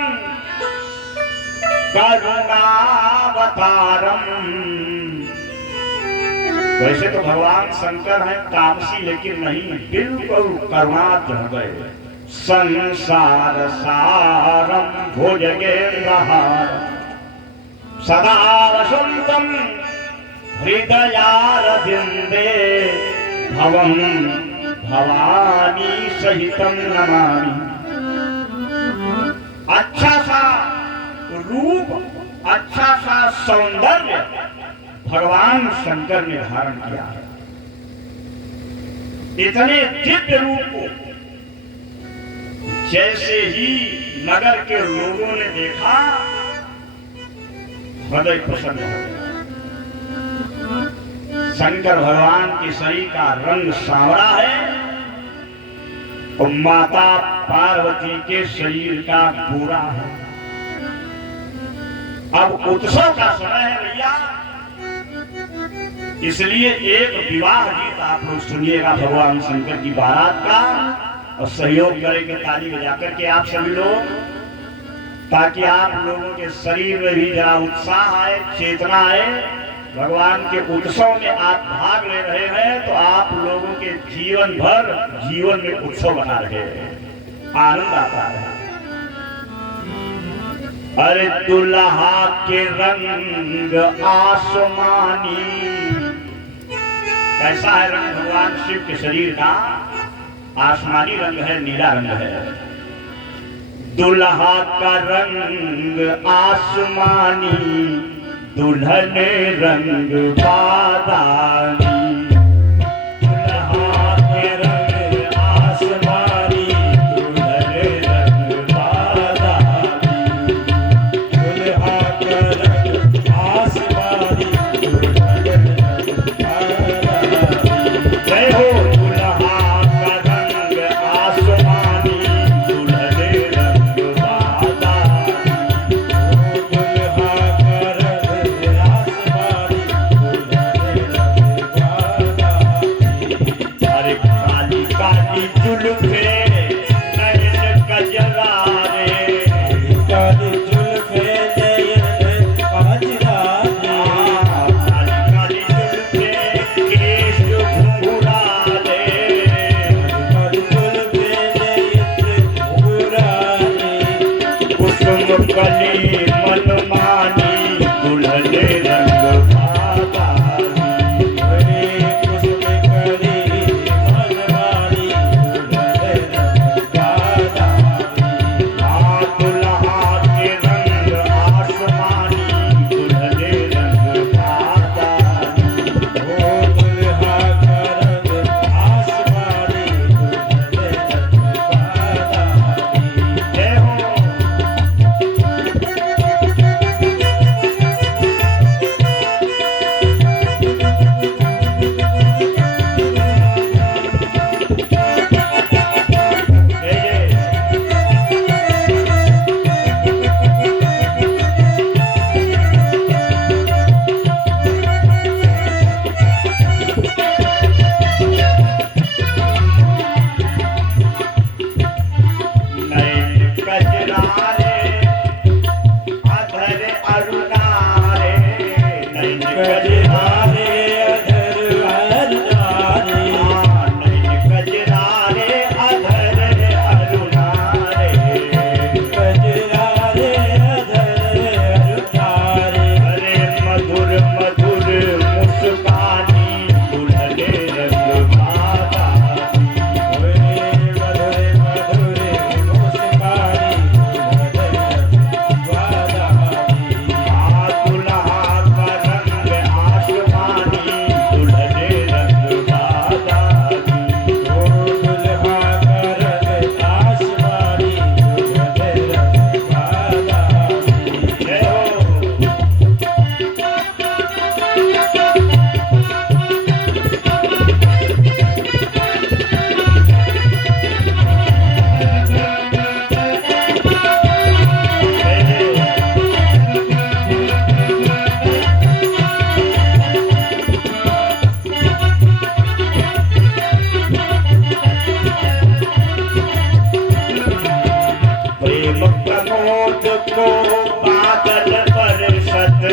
करुणावतारम। वैसे तो भगवान शंकर हैं तामसी, लेकिन नहीं, बिल्कुल करुणार्द्र हृदय। संसार सारम भुजगेन्द्रहारम सदा वसंतम हृदयारविंदे भवं भवानी सहितम नमामि। अच्छा सा रूप अच्छा सा सौंदर्य भगवान शंकर ने धारण किया है। इतने दिव्य रूप को जैसे ही नगर के लोगों ने देखा, हृदय प्रसन्न हो गया। शंकर भगवान के शरीर का रंग सांवरा है और माता पार्वती के शरीर का गोरा है। अब उत्सव का समय है भैया, इसलिए एक विवाह गीत आप लोग सुनिएगा भगवान शंकर की बारात का, और सहयोग करेंगे ताली बजा करके आप सभी लोग, ताकि आप लोगों के शरीर में भी जरा उत्साह आए, चेतना आए। भगवान के उत्सव में आप भाग ले रहे हैं तो आप लोगों के जीवन भर जीवन में उत्सव बना रहे हैं, आनंद आता है। अरे दुल्हा के रंग आसमानी, कैसा है रंग भगवान शिव के शरीर का? आसमानी रंग है, नीला रंग है। दुल्हा का रंग आसमानी, दुल्हन रंग बादामी। दुल्हा के रंग आसमानी, दुल्हन रंग बादामी। दुल्हा का रंग आसमानी, दुल्हन रंग बादामी। जय हो दुल्हा का रंग आसमानी, दुल्हन रंग बादामी। दुल्हा का रंग आसमानी, दुल्हन रंग बादामी। अरे काली काली जुल्फे नयन कजरा रे, काली जुल्फे नयन कजरा रे। काली काली जुल्फे केश घुंघरा रे, काली जुल्फे नयन घुंघरा रे। कुसुम कली मनमानी, दुल्हन रंग बादामी। अरे कुसुम कली मनमानी, दुल्हन रंग बादामी। हाँ दुल्हा के रंग आसमानी, दुल्हन रंग बादामी। ओ दुल्हा का रंग आसमानी, दुल्हन रंग बादामी। जय हो। नैन कजरारे अधर अरुणारे, नैन कजरारे अधर अरुणारे। नैन कजरारे अधर अरुणारे, कजरारे अधर अरुणारे। अरे मधुर मधुर मुस्कानी, दुल्हन रंग बादामी। मधुर मधुर मुस्कानी, दुल्हन रंग बादामी। आ दुल्हा का रंग आसमानी, दुल्हन रंग बादामी। ओ दुल्हा का रंग आसमानी, दुल्हन रंग बादामी। जय हो। प्रेम प्रमोद को बादल बरसत,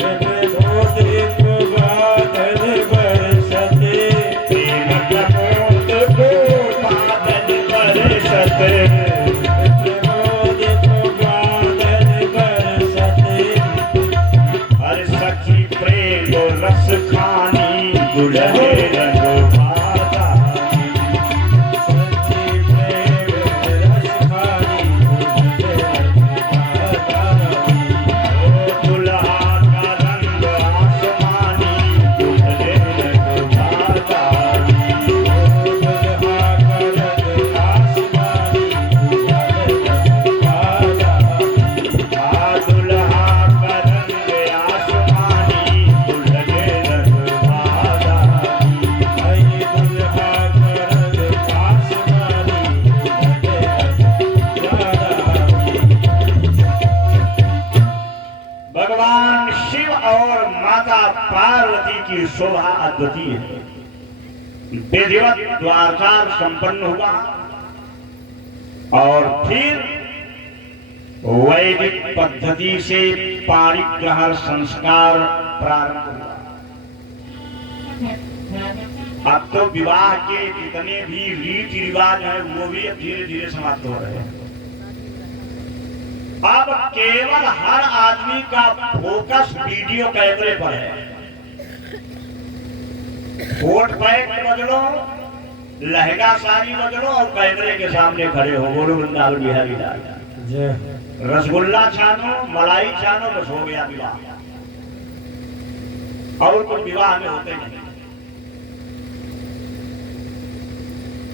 प्रमोद को बादल बरसत। प्रेम प्रमोद को बादल बरसत, प्रमोद को बादल बरसत। हर सखी प्रेम रस खानी, दुल्हन रंग बादामी। सखी प्रेम रस खानी, दुल्हन रंग की शोभा अद्वितीय है। विधिवत द्वारचार संपन्न हुआ और फिर वैदिक पद्धति से पाणिग्रहण संस्कार प्रारंभ हुआ। अब तो विवाह के जितने भी रीति रिवाज हैं वो भी धीरे धीरे समाप्त हो रहे हैं। अब केवल हर आदमी का फोकस वीडियो कैमरे पर है। कोट पैंट बदलो, लहंगा साड़ी बदलो और कैमरे के सामने खड़े हो, बोलो वृंदावन बिहारी लाल। रसगुल्ला छानो, मलाई छानो, बस हो गया विवाह। और कुछ विवाह में होते नहीं।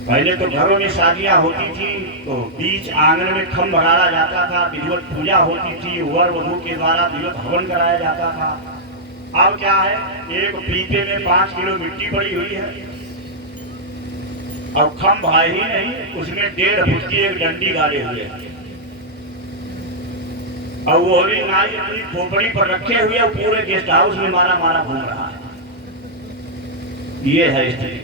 पहले तो घरों में शादियां होती थी तो बीच आंगन में खम्भ लगाया जाता था, विधिवत पूजा होती थी, वर वधू के द्वारा विधिवत हवन कराया जाता था। अब क्या है, एक पीपे में 5 किलो मिट्टी पड़ी हुई है, अब खम्भ है ही नहीं, उसमें 1.5 फुट की एक डंडी गाड़े हुए है, और वो भी नाई अपनी खोपड़ी पर रखे हुए पूरे गेस्ट हाउस में मारा मारा घूम रहा है। ये है स्थिति,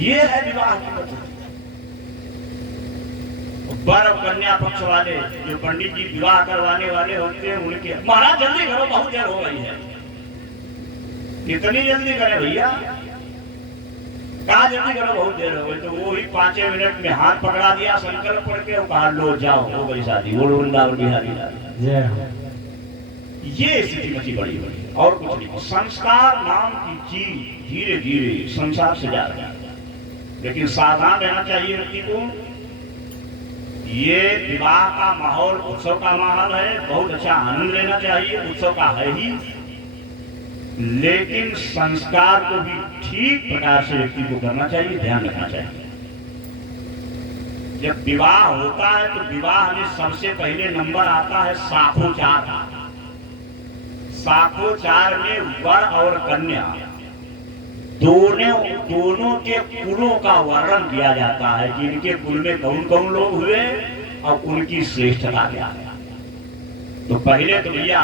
ये है विवाह की पद्धति। वर और कन्या पक्ष वाले जो पंडित जी विवाह करवाने वाले होते हैं उनके, महाराज जल्दी करो, बहुत देर हो गई है। कितनी जल्दी करे भैया, कहा जल्दी करो, बहुत देर हो गई। तो वो ही 5 मिनट में हाथ पकड़ा दिया, संकल्प पढ़ के कहा लो जाओ, हो गई शादी। बोलो वृंदावन बिहारी लाल। ये स्थिति मची बड़ी बड़ी और कुछ नहीं। संस्कार नाम की चीज धीरे धीरे संसार से जा रही है, लेकिन सावधान रहना चाहिए व्यक्ति को। ये विवाह का माहौल उत्सव का माहौल है, बहुत अच्छा आनंद लेना चाहिए, उत्सव का है ही, लेकिन संस्कार को भी ठीक प्रकार से व्यक्ति को करना चाहिए, ध्यान रखना चाहिए। जब विवाह होता है तो विवाह में सबसे पहले नंबर आता है साखोचार। साखोचार में वर और कन्या दोनों के कुलों का वर्णन किया जाता है कि इनके कुल में कौन कौन लोग हुए और उनकी श्रेष्ठता क्या है। तो पहले तो भैया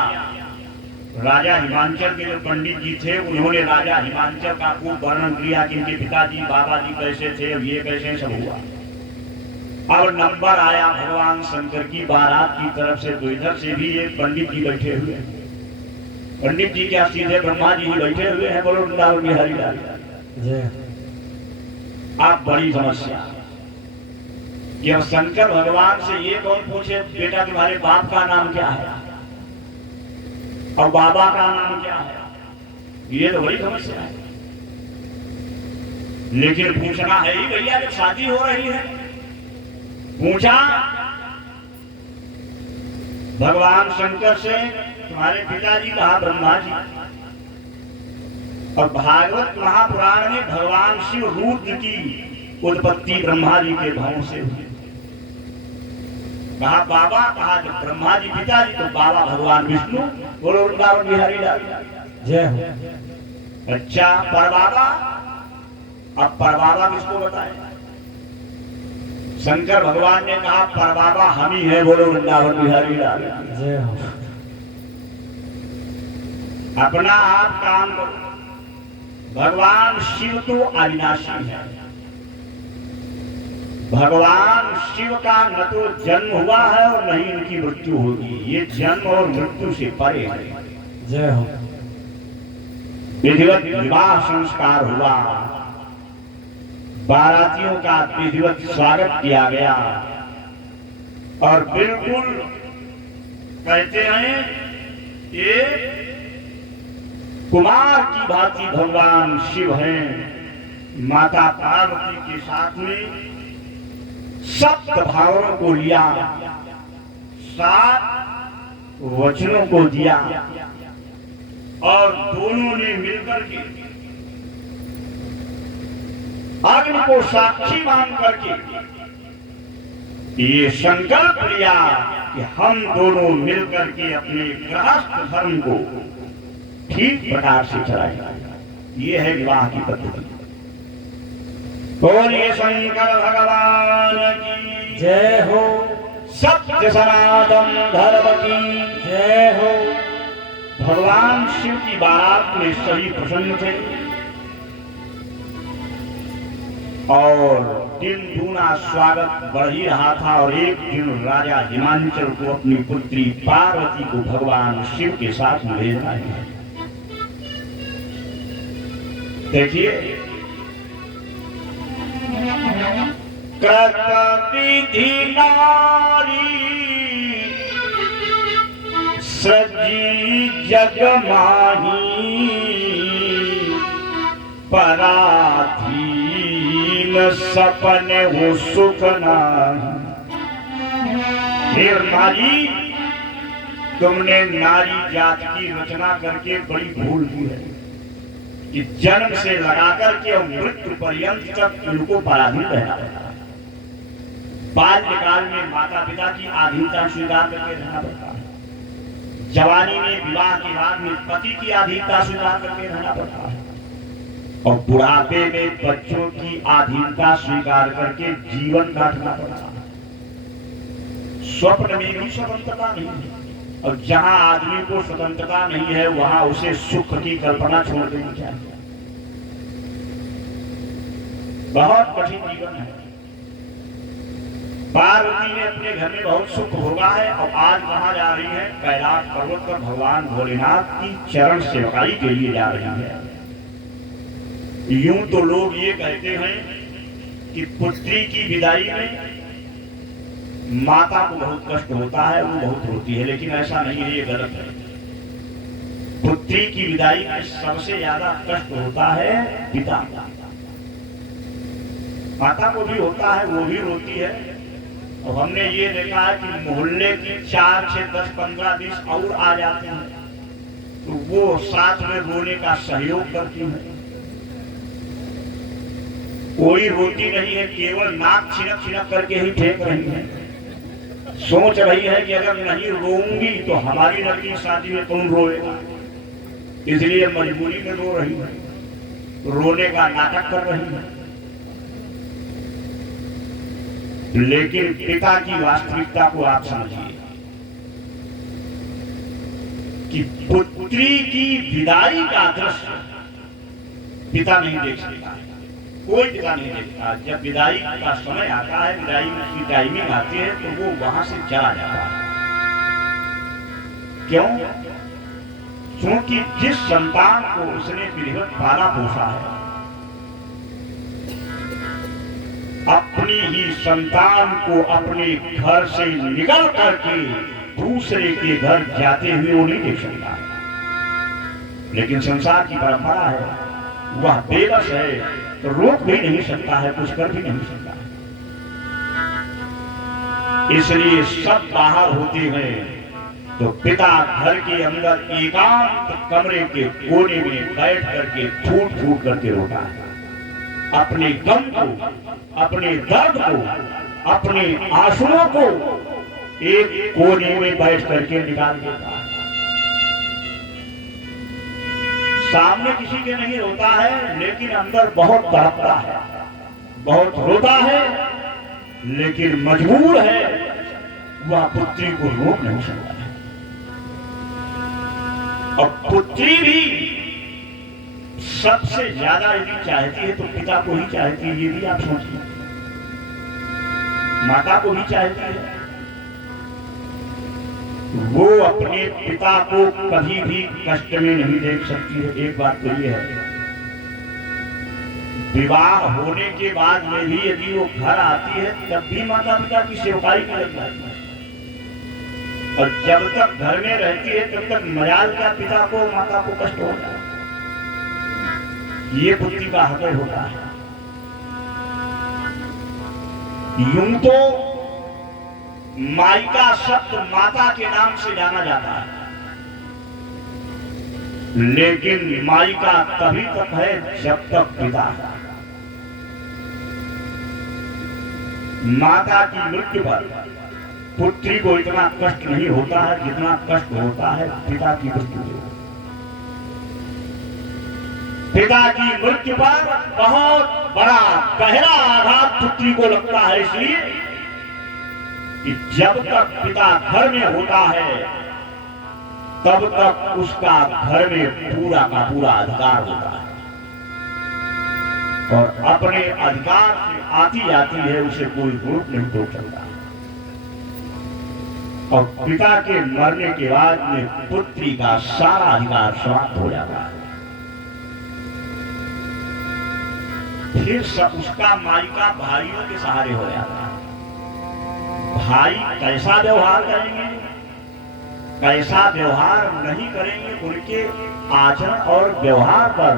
राजा हिमांचल के जो पंडित जी थे उन्होंने राजा हिमांचल का खूब वर्णन किया कि इनके पिताजी बाबा जी कैसे थे, ये कैसे, सब हुआ। अब नंबर आया भगवान शंकर की बारात की तरफ से, तो इधर से भी ये पंडित जी बैठे हुए हैं। पंडित जी क्या सीधे ब्रह्मा जी ही बैठे हुए हैं। बोलो वृंदावन बिहारी लाल। आप बड़ी समस्या कि अब शंकर भगवान से ये कौन पूछे बेटा तुम्हारे बाप का नाम क्या है और बाबा का नाम क्या है, ये तो बड़ी समस्या है। लेकिन पूछना है ही भैया, जब शादी हो रही है। पूछा भगवान शंकर से तुम्हारे पिताजी कहा, ब्रह्मा जी। और भागवत महापुराण में भगवान शिव रुद्र की उत्पत्ति ब्रह्मा जी के भाव से हुई। कहा बाबा, कहा जब ब्रह्मा जी पिताजी तो बाबा भगवान विष्णु। बोलो वृंदावन बिहारी लाल जय हो। अच्छा परबाबा, अब परबाबा किसको बताए? शंकर भगवान ने कहा परबाबा हम ही है। बोलो वृंदावन बिहारी लाल जय हो। अपना आप काम करो। भगवान शिव तो अविनाशी है। भगवान शिव का न तो जन्म हुआ है और न ही इनकी मृत्यु होगी। ये जन्म और मृत्यु से परे है। जय हो। विधिवत विवाह संस्कार हुआ, बारातियों का विधिवत स्वागत किया गया और बिल्कुल कहते हैं ये कुमार की भांति भगवान शिव हैं। माता पार्वती के साथ में 7 भावों को लिया, 7 वचनों को दिया और दोनों ने मिलकर के अग्नि को साक्षी मान करके ये संकल्प लिया कि हम दोनों मिलकर के अपने गृहस्थ धर्म को ठीक प्रकार से चलाएंगे। ये है विवाह की पद्धति। बोलिए शंकर भगवान की जय हो। सत्य सनातन धर्म की जय हो। भगवान शिव की बारात में सभी प्रसन्न थे और दिन दूना स्वागत बढ़ ही रहा था। और एक दिन राजा हिमांचल को अपनी पुत्री पार्वती को भगवान शिव के साथ में भेजना है। देखिए, कृत विधि नारी सजी जग माही, पराधीन सपने हो सुख नाही। हे नारी, तुमने नारी जात की रचना करके बड़ी भूल की है कि जन्म से लगाकर के मृत्यु पर्यंत तक इनको पराधीन रहना पड़ता है। बाल्यकाल में माता पिता की अधीनता स्वीकार करके रहना पड़ता है। जवानी में विवाह के बाद में पति की अधीनता स्वीकार करके रहना पड़ता है और बुढ़ापे में बच्चों की अधीनता स्वीकार करके जीवन काटना पड़ता है। स्वप्न में भी स्वतंत्रता नहीं है और जहां आदमी को स्वतंत्रता नहीं है वहां उसे सुख की कल्पना छोड़ देनी चाहिए। बहुत कठिन जीवन है। पार्वती ने अपने घर में बहुत सुख भोगा है और आज कहां जा रही है? कैलाश पर्वत पर भगवान भोलेनाथ की चरण सेवकाई के लिए जा रही है। यूं तो लोग ये कहते हैं कि पुत्री की विदाई में माता को बहुत कष्ट होता है, वो बहुत रोती है, लेकिन ऐसा नहीं है, ये गलत है। पुत्री की विदाई में सबसे ज्यादा कष्ट होता है पिता का। माता को भी होता है, वो भी रोती है। और हमने ये देखा है कि मोहल्ले की 4, 6, 10, 15 20 और आ जाते हैं तो वो साथ में रोने का सहयोग करती है। कोई रोती नहीं है, केवल नाक छिनक छिनक करके ही फेंक रही है। सोच रही है कि अगर नहीं रोऊंगी तो हमारी लड़की की शादी में कौन रोएगा, इसलिए मजबूरी में रो रही है, रोने का नाटक कर रही है। लेकिन पिता की वास्तविकता को आप समझिए कि पुत्री की विदाई का दृश्य पिता नहीं देख सकता, कोई पिता नहीं देखता। जब विदाई का समय आता है, विदाई की टाइमिंग आती है तो वो वहां से चला जाता है। क्यों? क्योंकि जिस संतान को उसने विधिवत पाला पोसा है, अपनी ही संतान को अपने घर से निकल करके दूसरे के घर जाते हुए वो नहीं देख सकता। लेकिन संसार की परंपरा है, वह बेबस है तो रोक भी नहीं सकता है, कुछ कर भी नहीं सकता है। इसलिए सब बाहर होते हैं तो पिता घर के अंदर एकांत कमरे के कोने में बैठ करके फूट फूट करके रोता है। अपने गम को, अपने दर्द को, अपने आंसुओं को एक कोने में बैठ करके निकाल देता है। सामने किसी के नहीं रोता है, लेकिन अंदर बहुत तड़पता है, बहुत रोता है, लेकिन मजबूर है, वह पुत्री को रोक नहीं सकता है। और पुत्री भी सबसे ज्यादा यदि चाहती है तो पिता को ही चाहती है, ये भी आप सोचिए। माता को भी चाहती है, वो अपने पिता को कभी भी कष्ट में नहीं देख सकती है। एक बात तो ये है, विवाह होने के बाद में भी यदि वो घर आती है तब भी माता पिता की सेवकाई में लग जाती है। और जब तक घर में रहती है तब तक मजाल का पिता को, माता को कष्ट होता है। ये पुत्री का हक होता है। यूं तो मायका शब्द माता के नाम से जाना जाता है, लेकिन मायका तभी तक है जब तक पिता है। माता की मृत्यु पर पुत्री को इतना कष्ट नहीं होता है जितना कष्ट होता है पिता की मृत्यु पर। पिता की मृत्यु पर बहुत बड़ा गहरा आघात पुत्री को लगता है, इसलिए कि जब तक पिता घर में होता है तब तक उसका घर में पूरा का पूरा अधिकार होता है और अपने अधिकार से आती जाती है उसे कोई रोक नहीं टोक सकता। और पिता के मरने के बाद में पुत्री का सारा अधिकार समाप्त हो जाता है। फिर सब उसका मायका भाइयों के सहारे हो जाता है। भाई कैसा व्यवहार करेंगे, कैसा व्यवहार नहीं करेंगे, उनके आचरण और व्यवहार पर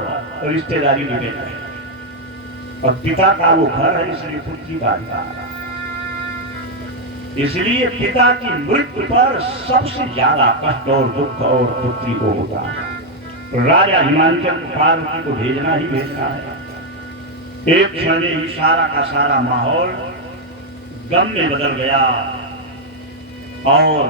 रिश्तेदारी निकल जाएगी। और पिता का वो घर है, इसलिए पुत्री का अधिकार। इसलिए पिता की मृत्यु पर सबसे ज्यादा कष्ट और दुख और पुत्री को होता है। राजा हिमांचल पार्वती को भेजना ही भेजना है। एक क्षण में ही सारा का सारा माहौल गम में बदल गया और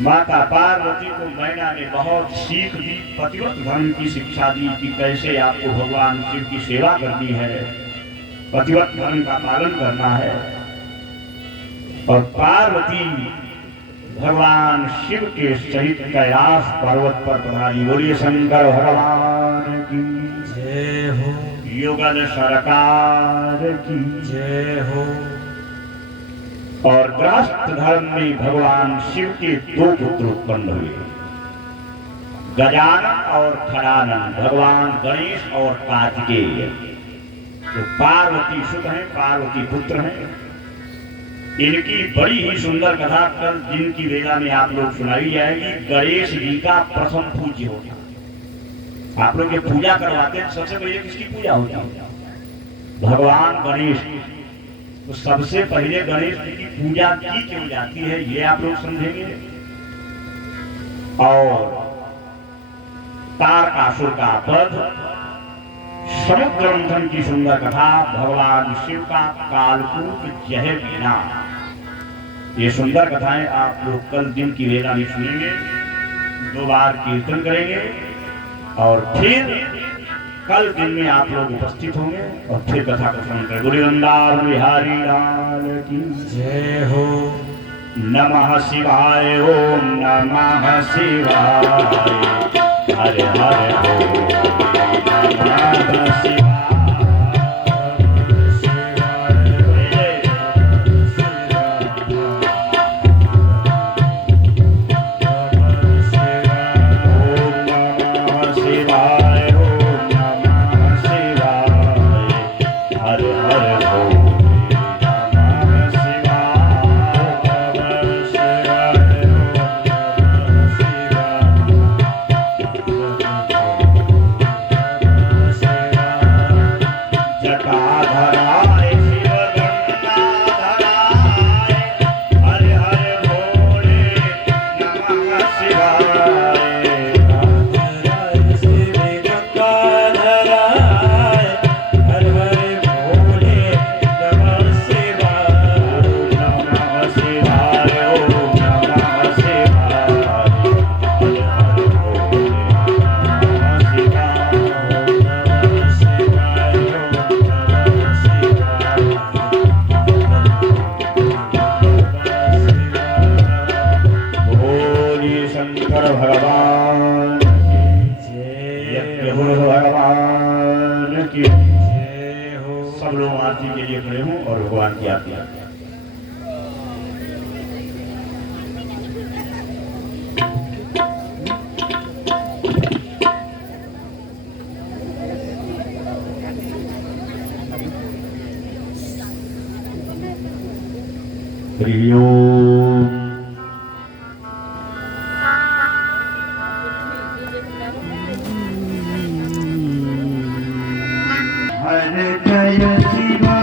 माता पार्वती को मैना ने बहुत सीख दी, पतिव्रत धर्म की शिक्षा दी कि कैसे आपको भगवान शिव की सेवा करनी है, पतिव्रत धर्म का पालन करना है। और पार्वती भगवान शिव के सहित कैलाश पर्वत पर पधारी। बोलिए शंकर भगवान की जय हो, युगल सरकार की जय हो। और गृहस्थ धर्म में भगवान शिव के दो पुत्र उत्पन्न हुए, गजानन और खड़ानन, भगवान गणेश और कार्तिकेय। तो पार्वती सुत हैं, पार्वती पुत्र हैं। इनकी बड़ी ही सुंदर कथा कल दिन की वेला में आप लोग सुनाई जाएगी। गणेश जी का प्रथम पूज्य होता। आप लोग ये पूजा करवाते हैं, सबसे पहले किसकी पूजा होती है? भगवान गणेश। तो सबसे पहले गणेश जी की पूजा की क्यों जाती है, ये आप लोग समझेंगे। और तारकासुर का वध, समुद्र मंथन की सुंदर कथा, भगवान शिव का कालकूट जहर पीना, ये सुंदर कथाएं आप लोग कल दिन की वेला में सुनेंगे। 2 बार कीर्तन करेंगे और फिर कल दिन में आप लोग उपस्थित होंगे और फिर कथा को सुनकर बोले वृंदावन बिहारी लाल की जय हो। नमः शिवाय, ओम नमः शिवाय, हरे हरे ओम नमः शिवाय। सब लोग आरती के लिए खड़े हों और भगवान की आरती आते हैं। हरे जय शिवा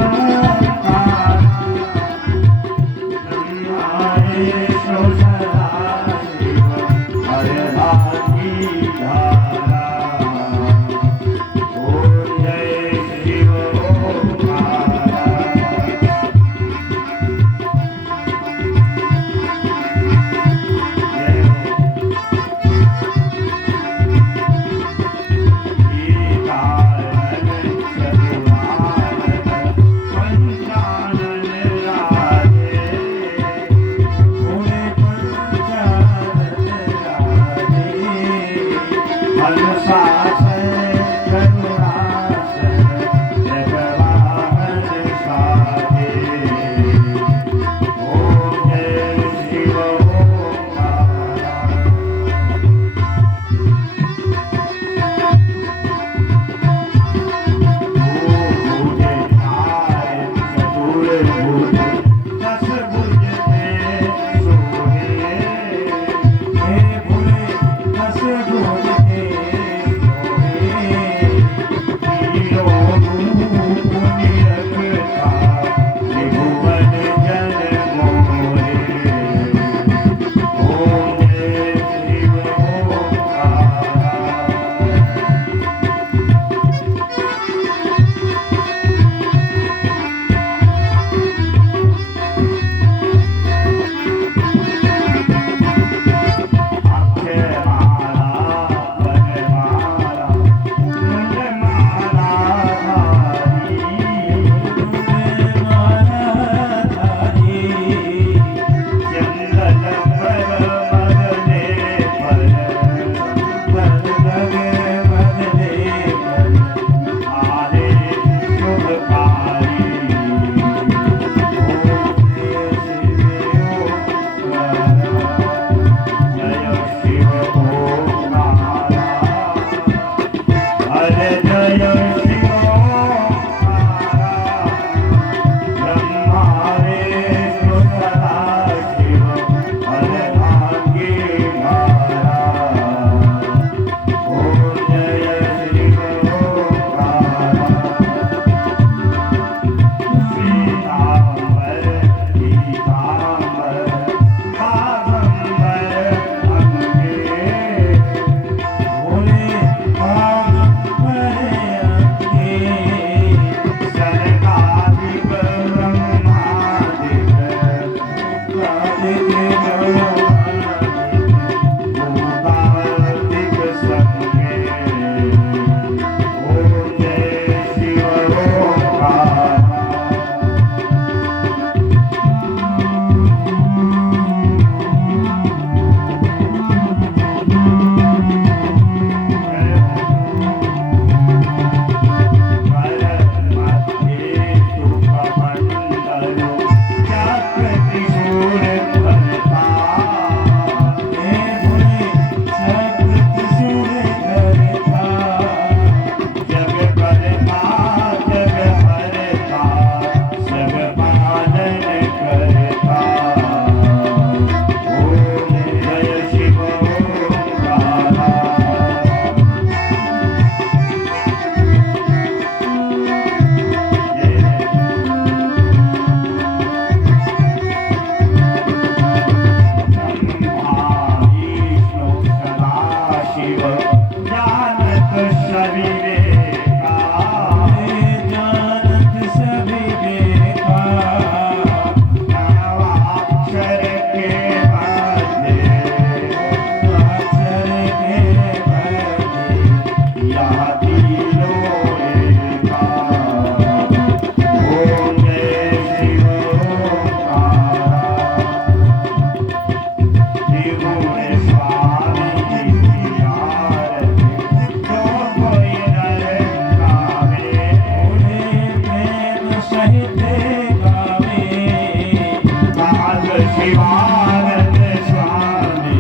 काल शिवानंद स्वामी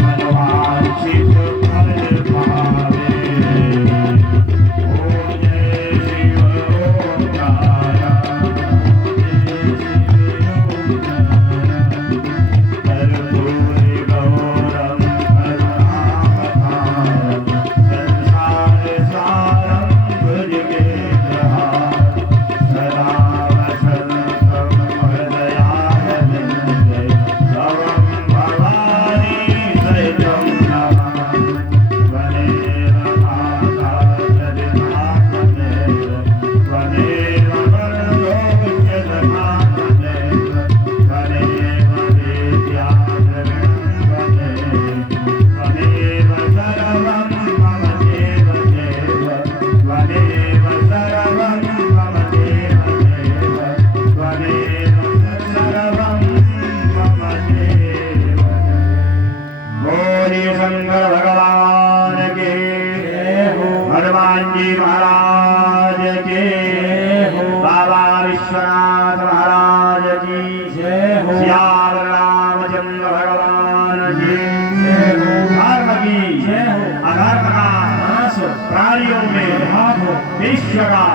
मनवांछित फल पावे। ओम जय शिव ओम नारायण कर्पूरी गौरम करुणावतारम संसार सारम भुजगेन्द्रहारम सदा वसन्तं हृदयारविन्दे भवं भवानी सहितं नमामि। त्वमेव माता जगन्मातमेव त्वमेव वरदोऽस्य दधातमेव त्वमेव विद्या त्वमेव सर्वं मम देव देव त्वमेव सर्वं मम देव देव त्वमेव सर्वं मम देव। बोले शंकर भगवान के हनुमान जी महाराज के बाबा विश्वनाथ महाराज की श्याम रामचंद्र भगवान की धर्म की अधर्म का प्राणियों में विश्व का